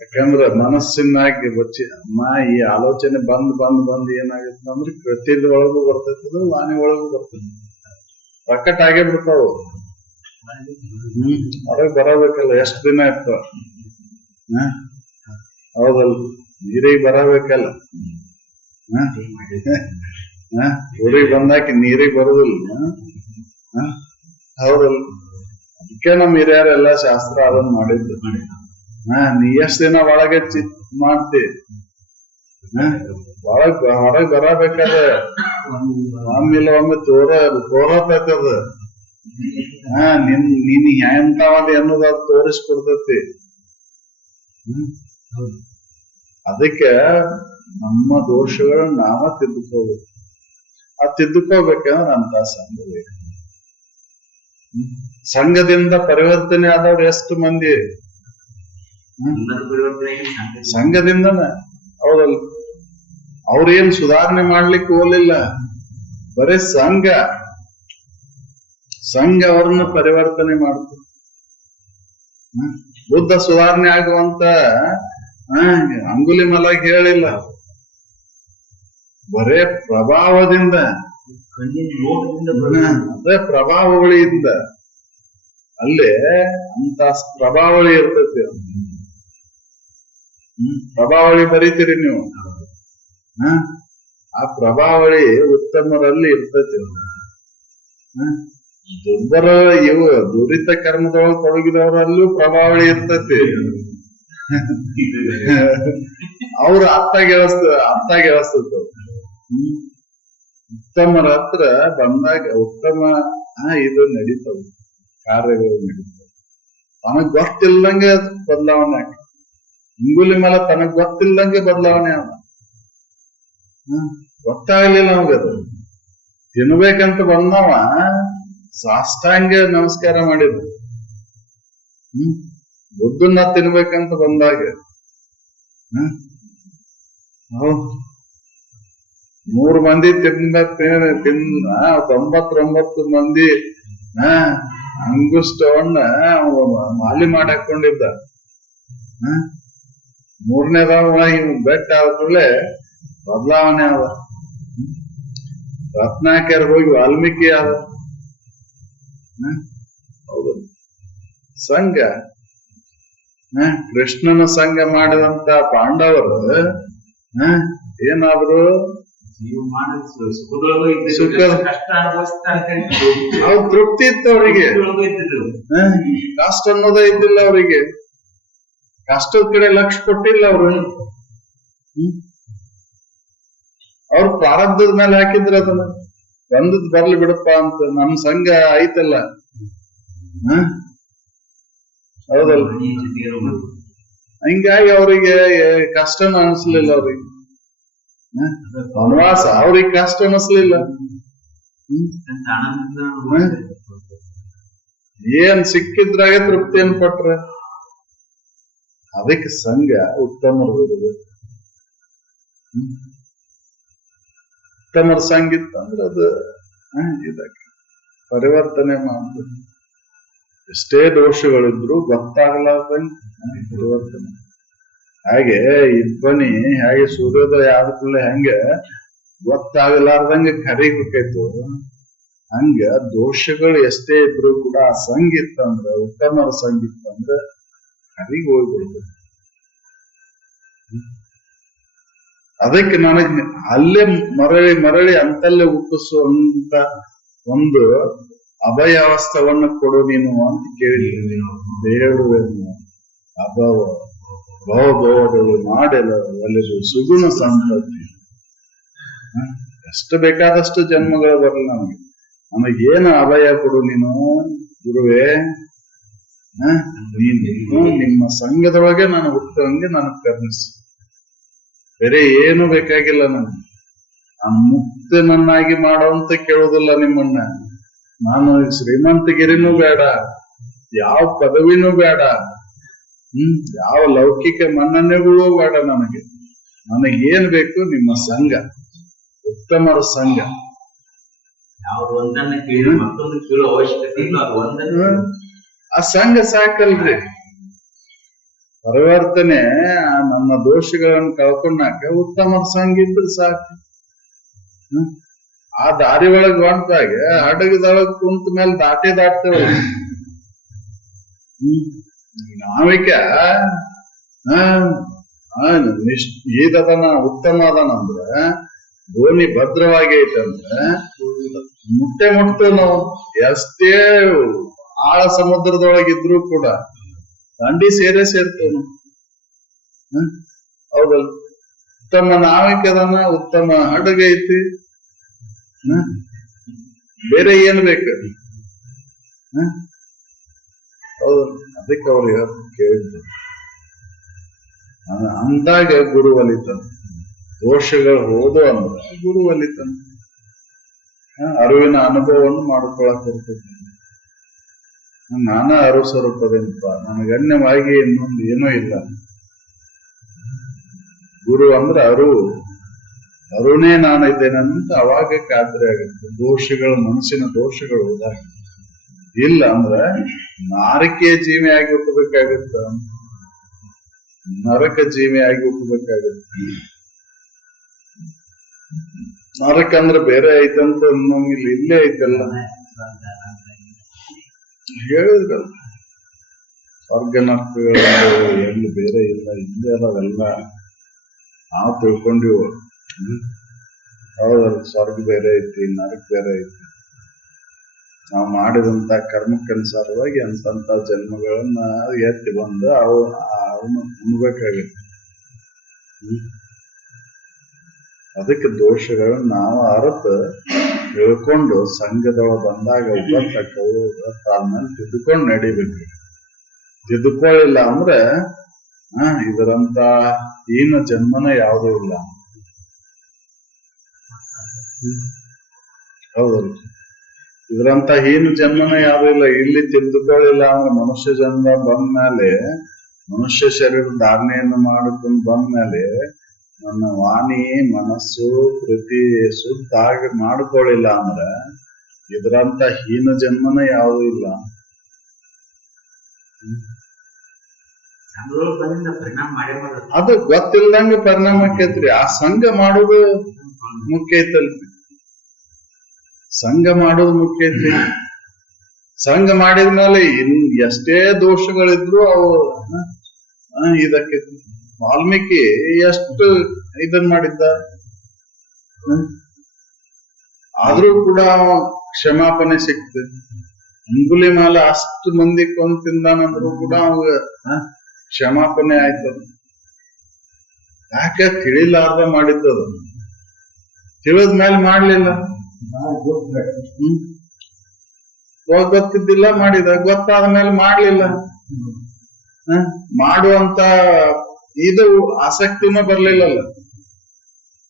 ಯಾಕಂದ್ರ ಮನಸ್ಸಿನಾಗಿ ಬಚ್ಚಿ ಈ ಆಲೋಚನೆ ಬಂದ್ ಏನಾಗುತ್ತೆ ಅಂದ್ರೆ ಕೃತಿದ ಒಳಗೂ ಬರ್ತೈತದ, ವಾಣಿ ಒಳಗೂ ಬರ್ತೈತಿ, ಪ್ರಕಟ ಆಗೇ ಬಿಡ್ತಾವ. ಹೊರಗೆ ಬರಬೇಕಲ್ಲ, ಎಷ್ಟು ದಿನ ಇರ್ತಾವ. ಹೌದಲ್ಲ, ನೀರಿಗೆ ಬರಬೇಕಲ್ಲ. ಊರಿಗೆ ಬಂದಾಕಿ ನೀರಿಗೆ ಬರುದಿಲ್ಲ. ಹೌದಲ್ಲ, ಅದಕ್ಕೆ ನಮ್ಮ ಹಿರಿಯರೆಲ್ಲ ಶಾಸ್ತ್ರ ಅದನ್ನ ಮಾಡಿದ್ದು. ನೀ ಎಷ್ಟ್ ದಿನ ಒಳಗೆ ಮಾಡ್ತಿ, ಹೊರಗೆ ಬರಬೇಕಾದ್ರೆ ಒಮ್ಮಿಲ್ಲ ಒಮ್ಮೆ ತೋರತೈತದ. ನೀನ್ ಎಂತವಾದ ಅನ್ನೋದು ಅದು ತೋರಿಸ್ಕೊಡ್ತೈತಿ. ಅದಕ್ಕೆ ನಮ್ಮ ದೋಷಗಳನ್ನ ನಾವ ತಿದ್ದುಕೋಬೇಕು. ತಿದ್ದುಕೋಬೇಕಂದ್ರೆ ಅಂತ ಸಂಘ ಬೇಕು. ಸಂಘದಿಂದ ಪರಿವರ್ತನೆ ಆದವ್ರು ಎಷ್ಟು ಮಂದಿ? ಸಂಘದಿಂದನ. ಹೌದಲ್ಲ, ಅವ್ರೇನ್ ಸುಧಾರಣೆ ಮಾಡ್ಲಿಕ್ಕೆ ಹೋಗ್ಲಿಲ್ಲ, ಬರೀ ಸಂಘ ಅವ್ರನ್ನ ಪರಿವರ್ತನೆ ಮಾಡ್ತು. ಬುದ್ಧ ಸುಧಾರಣೆ ಆಗುವಂತ ಅಂಗುಲಿಮಾಲ ಹೇಳಿಲ್ಲ, ಬರೇ ಪ್ರಭಾವದಿಂದ, ಅದೇ ಪ್ರಭಾವಗಳಿಂದ. ಅಲ್ಲೇ ಅಂತ ಪ್ರಭಾವಳಿ ಇರ್ತೈತಿ. ಪ್ರಭಾವಳಿ ಬರೀತೀರಿ ನೀವು, ಆ ಪ್ರಭಾವಳಿ ಉತ್ತಮರಲ್ಲಿ ಇರ್ತೈತಿ. ದುರ್ಬರ ದುರಿತ ಕರ್ಮದೊಳಗೆ ತೊಡಗಿದವರಲ್ಲೂ ಪ್ರಭಾವಳಿ ಇರ್ತೈತಿ. ಅವ್ರು ಅರ್ಥ ಗೆಳಿಸ್ತದ. ಉತ್ತಮರ ಹತ್ರ ಬಂದಾಗ ಉತ್ತಮ ಇದು ನಡೀತಾವ, ಕಾರ್ಯಗಳು ನಡೀತಾವ. ತನಗ್ ಗೊತ್ತಿಲ್ದಂಗೆ ಬದಲಾವಣೆ ಆಗ. ಅಂಗುಲಿ ಮೇಲೆ ತನಗ್ ಗೊತ್ತಿಲ್ದಂಗೆ ಬದಲಾವಣೆ ಆಗ. ಗೊತ್ತಾಗ್ಲಿಲ್ಲ ನಮಗದು. ತಿನ್ಬೇಕಂತ ಬಂದವ ಸಾಷ್ಟಾಂಗ ನಮಸ್ಕಾರ ಮಾಡಿದ್ರು. ಬುದ್ಧನ್ನ ತಿನ್ಬೇಕಂತ ಬಂದಾಗ 100 ಮಂದಿ ತಿನ್ನ 99 ಮಂದಿ ಅಂಗುಷ್ಟವನ್ನ ಮಾಲಿ ಮಾಡಿ ಹಾಕೊಂಡಿದ್ದ. 3ನೇದವ ಇವ್ ಬೆಟ್ಟ ಆದ್ಮೇಲೆ ಬದಲಾವಣೆ ಆದ. ರತ್ನಾಕರ್ ಹೋಗಿ ವಾಲ್ಮೀಕಿ ಆದ. ಹೌದು, ಸಂಘ ಕೃಷ್ಣನ ಸಂಘ ಮಾಡಿದಂತ ಪಾಂಡವರು ಏನಾದ್ರು ಅವ್ರ ತೃಪ್ತಿ ಇತ್ತು ಅವರಿಗೆ. ಕಷ್ಟ ಅನ್ನೋದೇ ಇದ್ದಿಲ್ಲ ಅವರಿಗೆ. ಕಷ್ಟದ ಕಡೆ ಲಕ್ಷ್ಯ ಕೊಟ್ಟಿಲ್ಲ ಅವರು. ಅವ್ರ ಪ್ರಾರಬ್ಧದ ಮೇಲೆ ಹಾಕಿದ್ರ ಅದನ್ನ, ಬಂದದ್ ಬರ್ಲಿ ಬಿಡಪ್ಪ ಅಂತ. ನಮ್ ಸಂಘ ಐತಲ್ಲ. ಹೌದಲ್ಲ, ಹಿಂಗಾಗಿ ಅವ್ರಿಗೆ ಕಷ್ಟನ ಅನಿಸ್ಲಿಲ್ಲ. ಅವ್ರಿಗೆ ವನವಾಸ ಅವ್ರಿಗೆ ಕಷ್ಟ ಅನಿಸ್ಲಿಲ್ಲ. ಏನ್ ಸಿಕ್ಕಿದ್ರಾಗ ತೃಪ್ತಿಯನ್ನು ಕೊಟ್ರ. ಅದಕ್ಕೆ ಸಂಘ ಉತ್ತಮರು ಇರಬೇಕು. ಉತ್ತಮರ ಸಂಘ ಇತ್ತಂದ್ರೆ ಅದು ಇದಕ್ಕೆ ಪರಿವರ್ತನೆ ಮಾಡ್ತದೆ. ಎಷ್ಟೇ ದೋಷಗಳಿದ್ರು ಗೊತ್ತಾಗಲಾರ್ದಂಗೆ ಪರಿವರ್ತನೆ. ಹಾಗೆ ಇಬ್ಬನಿ ಹೇಗೆ ಸೂರ್ಯೋದಯ ಆದ ಕೂಡಲೇ ಹೆಂಗ ಗೊತ್ತಾಗಲಾರ್ದಂಗೆ ಕರಿಬೇಕಾಯ್ತು, ಹಂಗ ದೋಷಗಳು ಎಷ್ಟೇ ಇದ್ರು ಕೂಡ ಆ ಸಂಗೀತ ಅಂದ್ರ ಉತ್ತಮರ ಸಂಗೀತ ಅಂದ್ರೆ ಕರಿಗೆ ಹೋಗ್ಬಿಡ್ತದೆ. ಅದಕ್ಕೆ ನನಗ್ ಅಲ್ಲೇ ಮರಳಿ ಅಂತಲ್ಲೇ ಹುಟ್ಟಿಸುವಂತ ಒಂದು ಅಭಯಾವಸ್ಥವನ್ನು ಕೊಡು ನೀನು ಅಂತ ಕೇಳಿ ಬೇಡುವೆನು. ಅಭವ ಭವಭವಗಳು ಮಾಡೆಲ ಒಲೆದು ಸುಗುಣ ಸಂತತಿ. ಎಷ್ಟು ಬೇಕಾದಷ್ಟು ಜನ್ಮಗಳು ಬರಲ್ಲ ನಮಗೇನು ಅಭಯ ಕೊಡು ನೀನು ಗುರುವೇ. ನೀನು ನಿಮ್ಮ ಸಂಘದೊಳಗೆ ನಾನು ಹುಟ್ಟುವಂಗೆ ನನಗ್ ಕರ್ಣಿಸು. ಬೇರೆ ಏನು ಬೇಕಾಗಿಲ್ಲ ನನಗೆ. ಮುಕ್ತನನ್ನಾಗಿ ಮಾಡೋಂತ ಕೇಳೋದಿಲ್ಲ ನಿಮ್ಮನ್ನ. ನಾನು ಶ್ರೀಮಂತಗಿರಿನೂ ಬೇಡ, ಯಾವ ಪದವಿನೂ ಬೇಡ, ಯಾವ ಲೌಕಿಕ ಮನ್ನಣೆಗಳು ಬೇಡ ನನಗೆ. ನನಗೇನ್ ಬೇಕು? ನಿಮ್ಮ ಸಂಘ, ಉತ್ತಮರ ಸಂಘ. ಯಾವ್ದು ಒಂದನ್ನ ಕೇಳಿ ಮತ್ತೊಂದು ಕೇಳೋ ಅವಶ್ಯಕತೆ ಇಲ್ಲ. ಅದು ಒಂದನ್ನ ಆ ಸಂಘ ಸಾಕಲ್ರಿ. ಪರಿವರ್ತನೆ ನನ್ನ ದೋಷಗಳನ್ನು ಕಳ್ಕೊಂಡಾಕ ಉತ್ತಮರ ಸಂಘ ಇದ್ರೆ ಸಾಕು. ಆ ದಾರಿ ಒಳಗ್ ಹೊಂಟಾಗ ಹಡಗದೊಳಗ್ ಕುಂತ ಮೇಲೆ ದಾಟ್ತೇವೆ. ನಾವಿಕ ಈದನ ಉತ್ತಮ ಅದನಂದ್ರ ದೋಣಿ ಭದ್ರವಾಗಿ ಐತಂದ್ರ ಮುಟ್ಟೆವ್ ನಾವು. ಎಷ್ಟೇ ಆಳ ಸಮುದ್ರದೊಳಗಿದ್ರು ಕೂಡ ದಂಡಿ ಸೇರ್ತೇವ್ ನಾವು. ಹೌದಲ್? ಉತ್ತಮ ನಾವಿಕದನ, ಉತ್ತಮ ಹಡಗ ಐತಿ. ಬೇರೆ ಏನ್ ಬೇಕು? ಹೌದಲ್? ಅದಕ್ಕೆ ಅವ್ರಿಗೆ ಕೇಳಿದ್ರು. ಅಂದಾಗ ಗುರು ಒಲಿತಾನ. ದೋಷಗಳು ಹೋದು ಅಂದ್ರೆ ಗುರು ಒಲಿತಾನ. ಅರಿವಿನ ಅನುಭವವನ್ನು ಮಾಡ್ಕೊಳಕ್ ಬರ್ತೈತಿ. ನಾನ ಅರು ಸ್ವರೂಪದೇನಪ್ಪ, ನನಗನ್ಯವಾಗಿ ಇನ್ನೊಂದು ಏನೂ ಇಲ್ಲ. ಗುರು ಅಂದ್ರೆ ಅರುಣೇ ನಾನಿದ್ದೇನೆ ಅಂತ ಅವಾಗ ಖಾತ್ರಿ ಆಗುತ್ತೆ. ದೋಷಗಳು, ಮನಸ್ಸಿನ ದೋಷಗಳು ಹೋದಾಗ. ಇಲ್ಲ ಅಂದ್ರೆ ನಾರಕೀಯ ಜೀವಿ ಆಗಿ ಹುಟ್ಟಬೇಕಾಗತ್ತ, ನರಕ ಜೀವಿ ಆಗಿ ಹುಟ್ಟಬೇಕಾಗತ್ತೆ. ನರಕ ಅಂದ್ರೆ ಬೇರೆ ಐತಂತ ನಮ್ಗಿಲ್ಲಿ ಇಲ್ಲೇ ಐತಲ್ಲ ಹೇಳಿದ್ರಲ್ಲ. ಸ್ವರ್ಗ ನರಕಗಳು ಎಲ್ಲಿ ಬೇರೆ ಇಲ್ಲ, ಇಲ್ಲೇ ಅವೆಲ್ಲ ನಾವು ತಿಳ್ಕೊಂಡಿವು. ಹೌದಲ್ಲ? ಸ್ವರ್ಗ ಬೇರೆ ಐತಿ, ನರಕ ಬೇರೆ ಐತಿ. ನಾವು ಮಾಡಿದಂತ ಕರ್ಮಕ್ಕನುಸಾರವಾಗಿ ಅಂತಂತ ಜನ್ಮಗಳನ್ನ ಎತ್ತಿ ಬಂದು ಅವನು ಉಣ್ಬೇಕಾಗತ್ತೆ. ಅದಕ್ಕೆ ದೋಷಗಳನ್ನ ನಾವು ಅರ್ಥ ತಿಳ್ಕೊಂಡು ಸಂಘದೊಳಗೆ ಬಂದಾಗ ಆದ್ಮೇಲೆ ತಿದ್ದುಕೊಂಡು ನಡಿಬೇಕು. ತಿದ್ದುಕೊಳ್ಳಿಲ್ಲ ಅಂದ್ರೆ ಇದರಂತ ಹೀನ ಜನ್ಮನ ಯಾವುದೂ ಇಲ್ಲ. ಹೌದಲ್ಲ? ಇದರಂತ ಹೀನ ಜನ್ಮನ ಯಾವುದೂ ಇಲ್ಲ. ಇಲ್ಲಿ ತಿದ್ದುಕೊಳ್ಳಿಲ್ಲ ಅಂದ್ರೆ ಮನುಷ್ಯ ಜನ್ಮ ಬಂದ್ಮೇಲೆ, ಮನುಷ್ಯ ಶರೀರ ಧಾರಣೆಯನ್ನು ಮಾಡಿಕೊಂಡು ಬಂದ್ಮೇಲೆ ನನ್ನ ವಾಣಿ ಮನಸ್ಸು ಕೃತಿ ಶುದ್ಧ ಆಗಿ ಮಾಡ್ಕೊಳ್ಳಿಲ್ಲ ಅಂದ್ರೆ ಇದರಂತ ಹೀನ ಜನ್ಮನ ಯಾವುದೂ ಇಲ್ಲ. ಅದು ಗೊತ್ತಿಲ್ದಂಗ ಪರಿಣಾಮ ಆಕೈತ್ರಿ. ಆ ಸಂಘ ಮಾಡೋದು ಮುಖ್ಯ ಐತಲ್ರಿ. ಸಂಘ ಮಾಡೋದು ಮುಖ್ಯ ಐತಿ. ಸಂಘ ಮಾಡಿದ್ಮೇಲೆ ಎಷ್ಟೇ ದೋಷಗಳಿದ್ರು ಅವು ಇದಕ್ಕೆ ವಾಲ್ಮೀಕಿ ಎಷ್ಟು ಇದನ್ ಮಾಡಿದ್ದ, ಆದ್ರೂ ಕೂಡ ಕ್ಷಮಾಪಣೆ ಸಿಕ್ತು. ಅಂಗುಲಿ ಮೇಲೆ ಅಷ್ಟು ಮಂದಿ ಕೊಂದು ತಿಂದಾನಂದ್ರು ಕೂಡ ಅವಾಗ ಕ್ಷಮಾಪಣೆ ಆಯ್ತದ. ಯಾಕೆ? ತಿಳಿಲಾರ್ದ ಮಾಡಿದ್ದದು. ತಿಳಿದ್ಮೇಲೆ ಮಾಡ್ಲಿಲ್ಲ. ಗೊತ್ತಿದ್ದಿಲ್ಲ ಮಾಡಿದ, ಗೊತ್ತಾದ ಮೇಲೆ ಮಾಡ್ಲಿಲ್ಲ. ಮಾಡುವಂತ ಇದು ಆಸಕ್ತಿನೂ ಬರ್ಲಿಲ್ಲಲ್ಲ.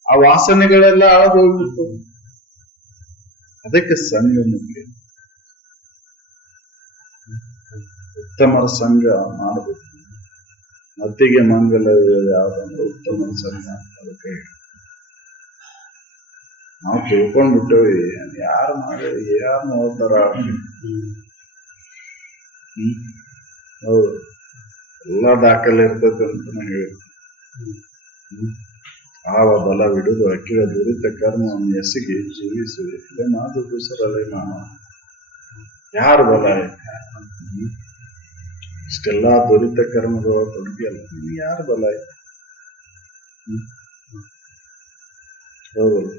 ಆ ವಾಸನೆಗಳೆಲ್ಲ ಅಳದು ಹೋಗ್ಬಿಟ್ಟು. ಅದಕ್ಕೆ ಸಂಘ ಮುಖ್ಯ. ಉತ್ತಮರ ಸಂಘ ಮಾಡಬೇಕು. ಮತ್ತಿಗೆ ಮಂಗಲ ಯಾವ್ದಂದ್ರೆ ಉತ್ತಮರ ಸಂಘ. ಅದಕ್ಕೆ ನಾವು ತಿಳ್ಕೊಂಡ್ಬಿಟ್ಟೇವಿ. ಯಾರು ಮಾಡಿ ಯಾರು ನೋಡ್ತಾರ? ಹೌದು, ಎಲ್ಲಾ ದಾಖಲೆ ಇರ್ತೈತೆ ಅಂತ ನಾ ಹೇಳಿ. ಆವ ಬಲ ಬಿಡುದು ಅಕ್ಕಿಳ ದುರಿತ ಕರ್ಮವನ್ನು ಎಸಗಿ ಜೀವಿಸು ಇಲ್ಲೇ ಮಾತು ದುಸರಲ್ಲೇ ಮಾನ. ಯಾರು ಬಲ ಐತೆ? ಇಷ್ಟೆಲ್ಲಾ ದುರಿತ ಕರ್ಮಗಳ ತೊಡಗಿಯಲ್ಲ, ನಿಮ್ಗೆ ಯಾರು ಬಲ ಐತೆ? ಹೌದಲ್ಲ?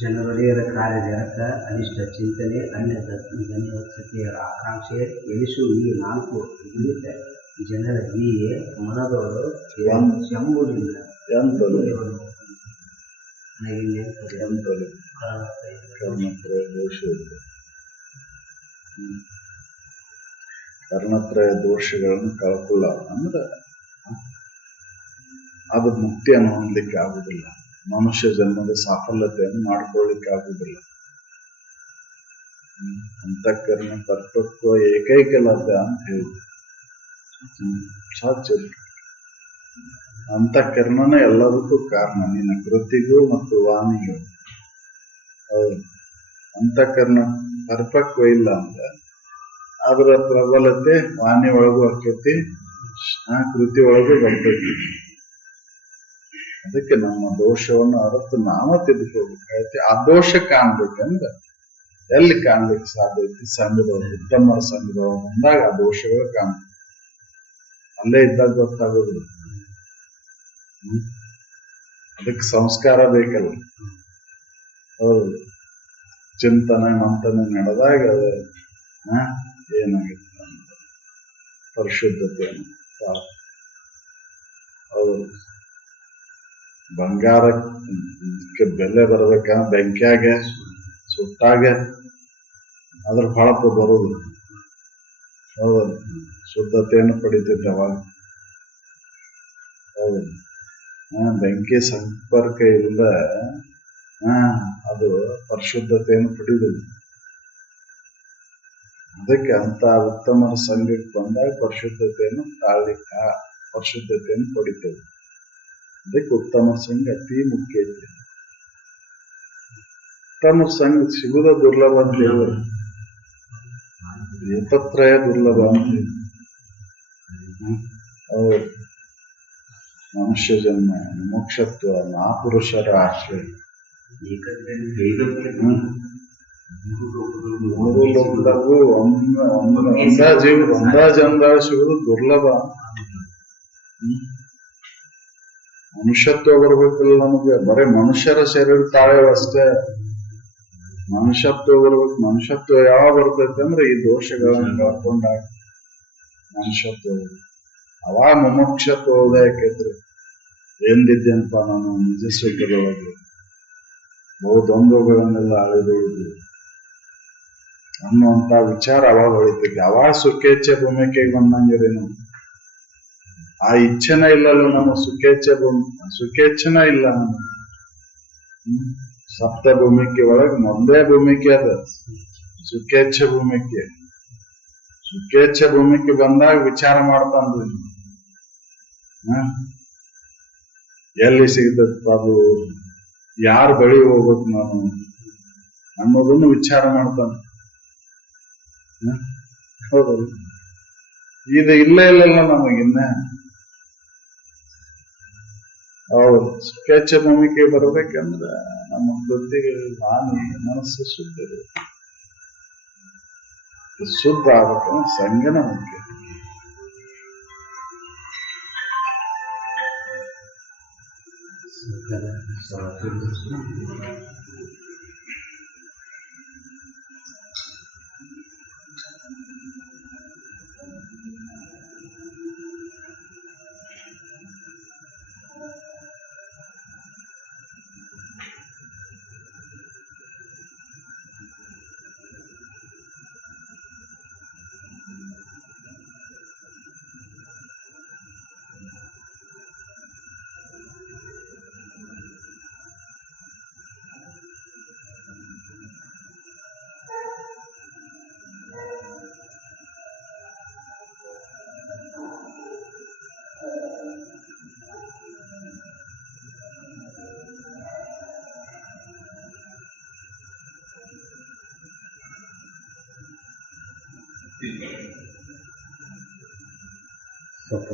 ಜನವರಿಯರ ಕಾರ್ಯ ಜಗತ್ತ ಅನಿಷ್ಟ ಚಿಂತನೆ ಅನ್ಯಸತಿಯರ ಆಕಾಂಕ್ಷೆ ಎನಿಸು ಈ ನಾಲ್ಕು ನಿಮಿತ್ತ ಜನರ ಹೀಗೆ ಮನದವರು ಶಂಭುಲಿಲ್ಲ ಕರ್ಣತ್ರಯ ದೋಷಗಳನ್ನು ಕಳ್ಕೊಳ್ಳ ಅಂದ್ರೆ ಅದು ಮುಕ್ತಿಯನ್ನು ಹೊಂದಲಿಕ್ಕೆ ಆಗುದಿಲ್ಲ. ಮನುಷ್ಯ ಜನ್ಮದ ಸಾಫಲ್ಯತೆಯನ್ನು ಮಾಡ್ಕೊಳ್ಳಿಕ್ಕೆ ಆಗುದಿಲ್ಲ. ಅಂತಃಕರಣ ಪರಿಪಕ್ವ ಏಕೈಕ ಲಭ್ಯ ಅಂತ ಹೇಳಿ ಸಾಧ್ಯ. ಅಂತಃಕರಣನ ಎಲ್ಲದಕ್ಕೂ ಕಾರಣ, ನಿನ್ನ ಕೃತಿಗೂ ಮತ್ತು ವಾಣಿಗೂ. ಹೌದು, ಅಂತಃಕರಣ ಪರಿಪಕ್ವ ಇಲ್ಲ ಅಂದ್ರೆ ಅದರ ಪ್ರಬಲತೆ ವಾಣಿ ಒಳಗೂ ಆಕೈತಿ, ಕೃತಿ ಒಳಗೂ ಬರ್ತೈತಿ. ಅದಕ್ಕೆ ನಮ್ಮ ದೋಷವನ್ನು ಅರತು ನಾವ ತಿದ್ದುಕೋಬೇಕಾಗೈತಿ. ಆ ದೋಷ ಕಾಣ್ಬೇಕಂದ್ರೆ ಎಲ್ಲಿ ಕಾಣ್ಲಿಕ್ಕೆ ಸಾಧ್ಯ ಐತಿ? ಸಂಘದವರು, ಉತ್ತಮ ಸಂಘದವರು ಬಂದಾಗ ಆ ದೋಷಗಳು ಕಾಣ್ಬೇಕು. ಅಲ್ಲೇ ಇದ್ದಾಗ ಗೊತ್ತಾಗೋದಿಲ್ಲ. ಅದಕ್ಕೆ ಸಂಸ್ಕಾರ ಬೇಕಲ್ಲ. ಹೌದು, ಚಿಂತನೆ ಮಂಥನೆ ನಡೆದಾಗ ಅದು ಏನಾಗುತ್ತೆ ಅಂತ ಪರಿಶುದ್ಧತೆಯನ್ನು. ಹೌದು, ಬಂಗಾರಕ್ಕೆ ಬೆಲೆ ಬರ್ಬೇಕಂದ್ರೆ ಬೆಂಕಿಯಾಗ ಸುಟ್ಟಾಗ ಅದ್ರ ಹೊಳಪು ಬರುದು. ಹೌದು, ಶುದ್ಧತೆಯನ್ನು ಪಡಿತೈತೆ ಅವಾಗ. ಹೌದು, ಬೆಂಕಿ ಸಂಪರ್ಕ ಇಲ್ಲದ ಅದು ಪರಿಶುದ್ಧತೆಯನ್ನು ಪಡೆಯುವುದಿಲ್ಲ. ಅದಕ್ಕೆ ಅಂತ ಉತ್ತಮರ ಸಂಘಕ್ಕೆ ಬಂದಾಗ ಪರಿಶುದ್ಧತೆಯನ್ನು ಪರಿಶುದ್ಧತೆಯನ್ನು ಪಡಿತೇವೆ. ಅದಕ್ಕೆ ಉತ್ತಮ ಸಂಘ ಅತಿ ಮುಖ್ಯ ಐತಿ. ಉತ್ತಮ ಸಂಘ ಸಿಗುದ ದುರ್ಲಭ ಅಂತ ಹೇಳಿ, ಏತತ್ರಯ ದುರ್ಲಭ ಅಂತ. ಹೌದು, ಮನುಷ್ಯ ಜನ್ಮ, ಮೋಕ್ಷತ್ವ, ಮಹಾಪುರುಷರ ಆಶ್ರಯ, ಮೂರು ಲೋಕದಾಗೂ ಒಂದ ಜನದಾಗ ಸಿಗುದು ದುರ್ಲಭ. ಮನುಷ್ಯತ್ವ ಬರ್ಬೇಕಲ್ಲ ನಮಗೆ. ಬರೀ ಮನುಷ್ಯರ ಶರೀರ ತಾಳ್ಯವ ಅಷ್ಟೇ. ಮನುಷ್ಯತ್ವ ಬರ್ಬೇಕು. ಮನುಷ್ಯತ್ವ ಯಾವಾಗ ಬರ್ತೈತೆ ಅಂದ್ರೆ ಈ ದೋಷಗಳನ್ನು ಕಳ್ಕೊಂಡಾಗ ಮನುಷ್ಯತ್ವ. ಅವಾಗ ಮುಮುಕ್ಷತ್ವ ಉದಯಕ್ಕೈತ್ರಿ. ಎಂದಿದ್ದೆನಪ್ಪ ನಾನು ನಿಜ ಸುಖದೊಳಗೆ ಬಹುದೊಂದುಗಳನ್ನೆಲ್ಲ ಅಳಿದೊಳಿದ್ವಿ ಅನ್ನುವಂತ ವಿಚಾರ ಅವಾಗ ಹೊಳಿತೈತಿ. ಅವಾಗ ಸುಖೇಚ್ಛೆ ಭೂಮಿಕೆಗೆ ಬಂದಂಗಿರೇನು. ಆ ಇಚ್ಛೆನ ಇಲ್ಲಲ್ಲ ನಮ್ಮ ಸುಖೇಚ್ಛೆನ ಇಲ್ಲ ನಮ್ಮ. ಸಪ್ತ ಭೂಮಿಕೆ ಒಳಗೆ ಮೊದಲೇ ಭೂಮಿಕೆ ಅದ ಸುಖೇಚ್ಛೆ ಭೂಮಿಕೆ. ಸುಖೇಚ್ಛೆ ಭೂಮಿಕೆ ಬಂದಾಗ ವಿಚಾರ ಮಾಡ್ತಾನ್ರಿ. ಎಲ್ಲಿ ಸಿಗ್ತಪ್ಪ ಅದು, ಯಾರ ಬಳಿ ಹೋಗ್ಬೇಕು ನಾನು ಅನ್ನೋದನ್ನು ವಿಚಾರ ಮಾಡ್ತಾನೆ. ಹೌದಲ್ಲ, ಇದು ಇಲ್ಲೇ ಇಲ್ಲಲ್ಲ ನಮಗಿನ್ನ. ಹೌದು, ಸುಖೇಚ್ಛೆ ಭೂಮಿಕೆ ಬರ್ಬೇಕಂದ್ರೆ ನಮ್ಮ ಕೃತಿಗಳು ವಾಣಿ ಮನಸ್ಸು ಶುದ್ಧ ಆಗ್ಬೇಕಂದ್ರೆ ಸಂಗನ ಮುಖ್ಯ. ಸ್ವಲ್ಪ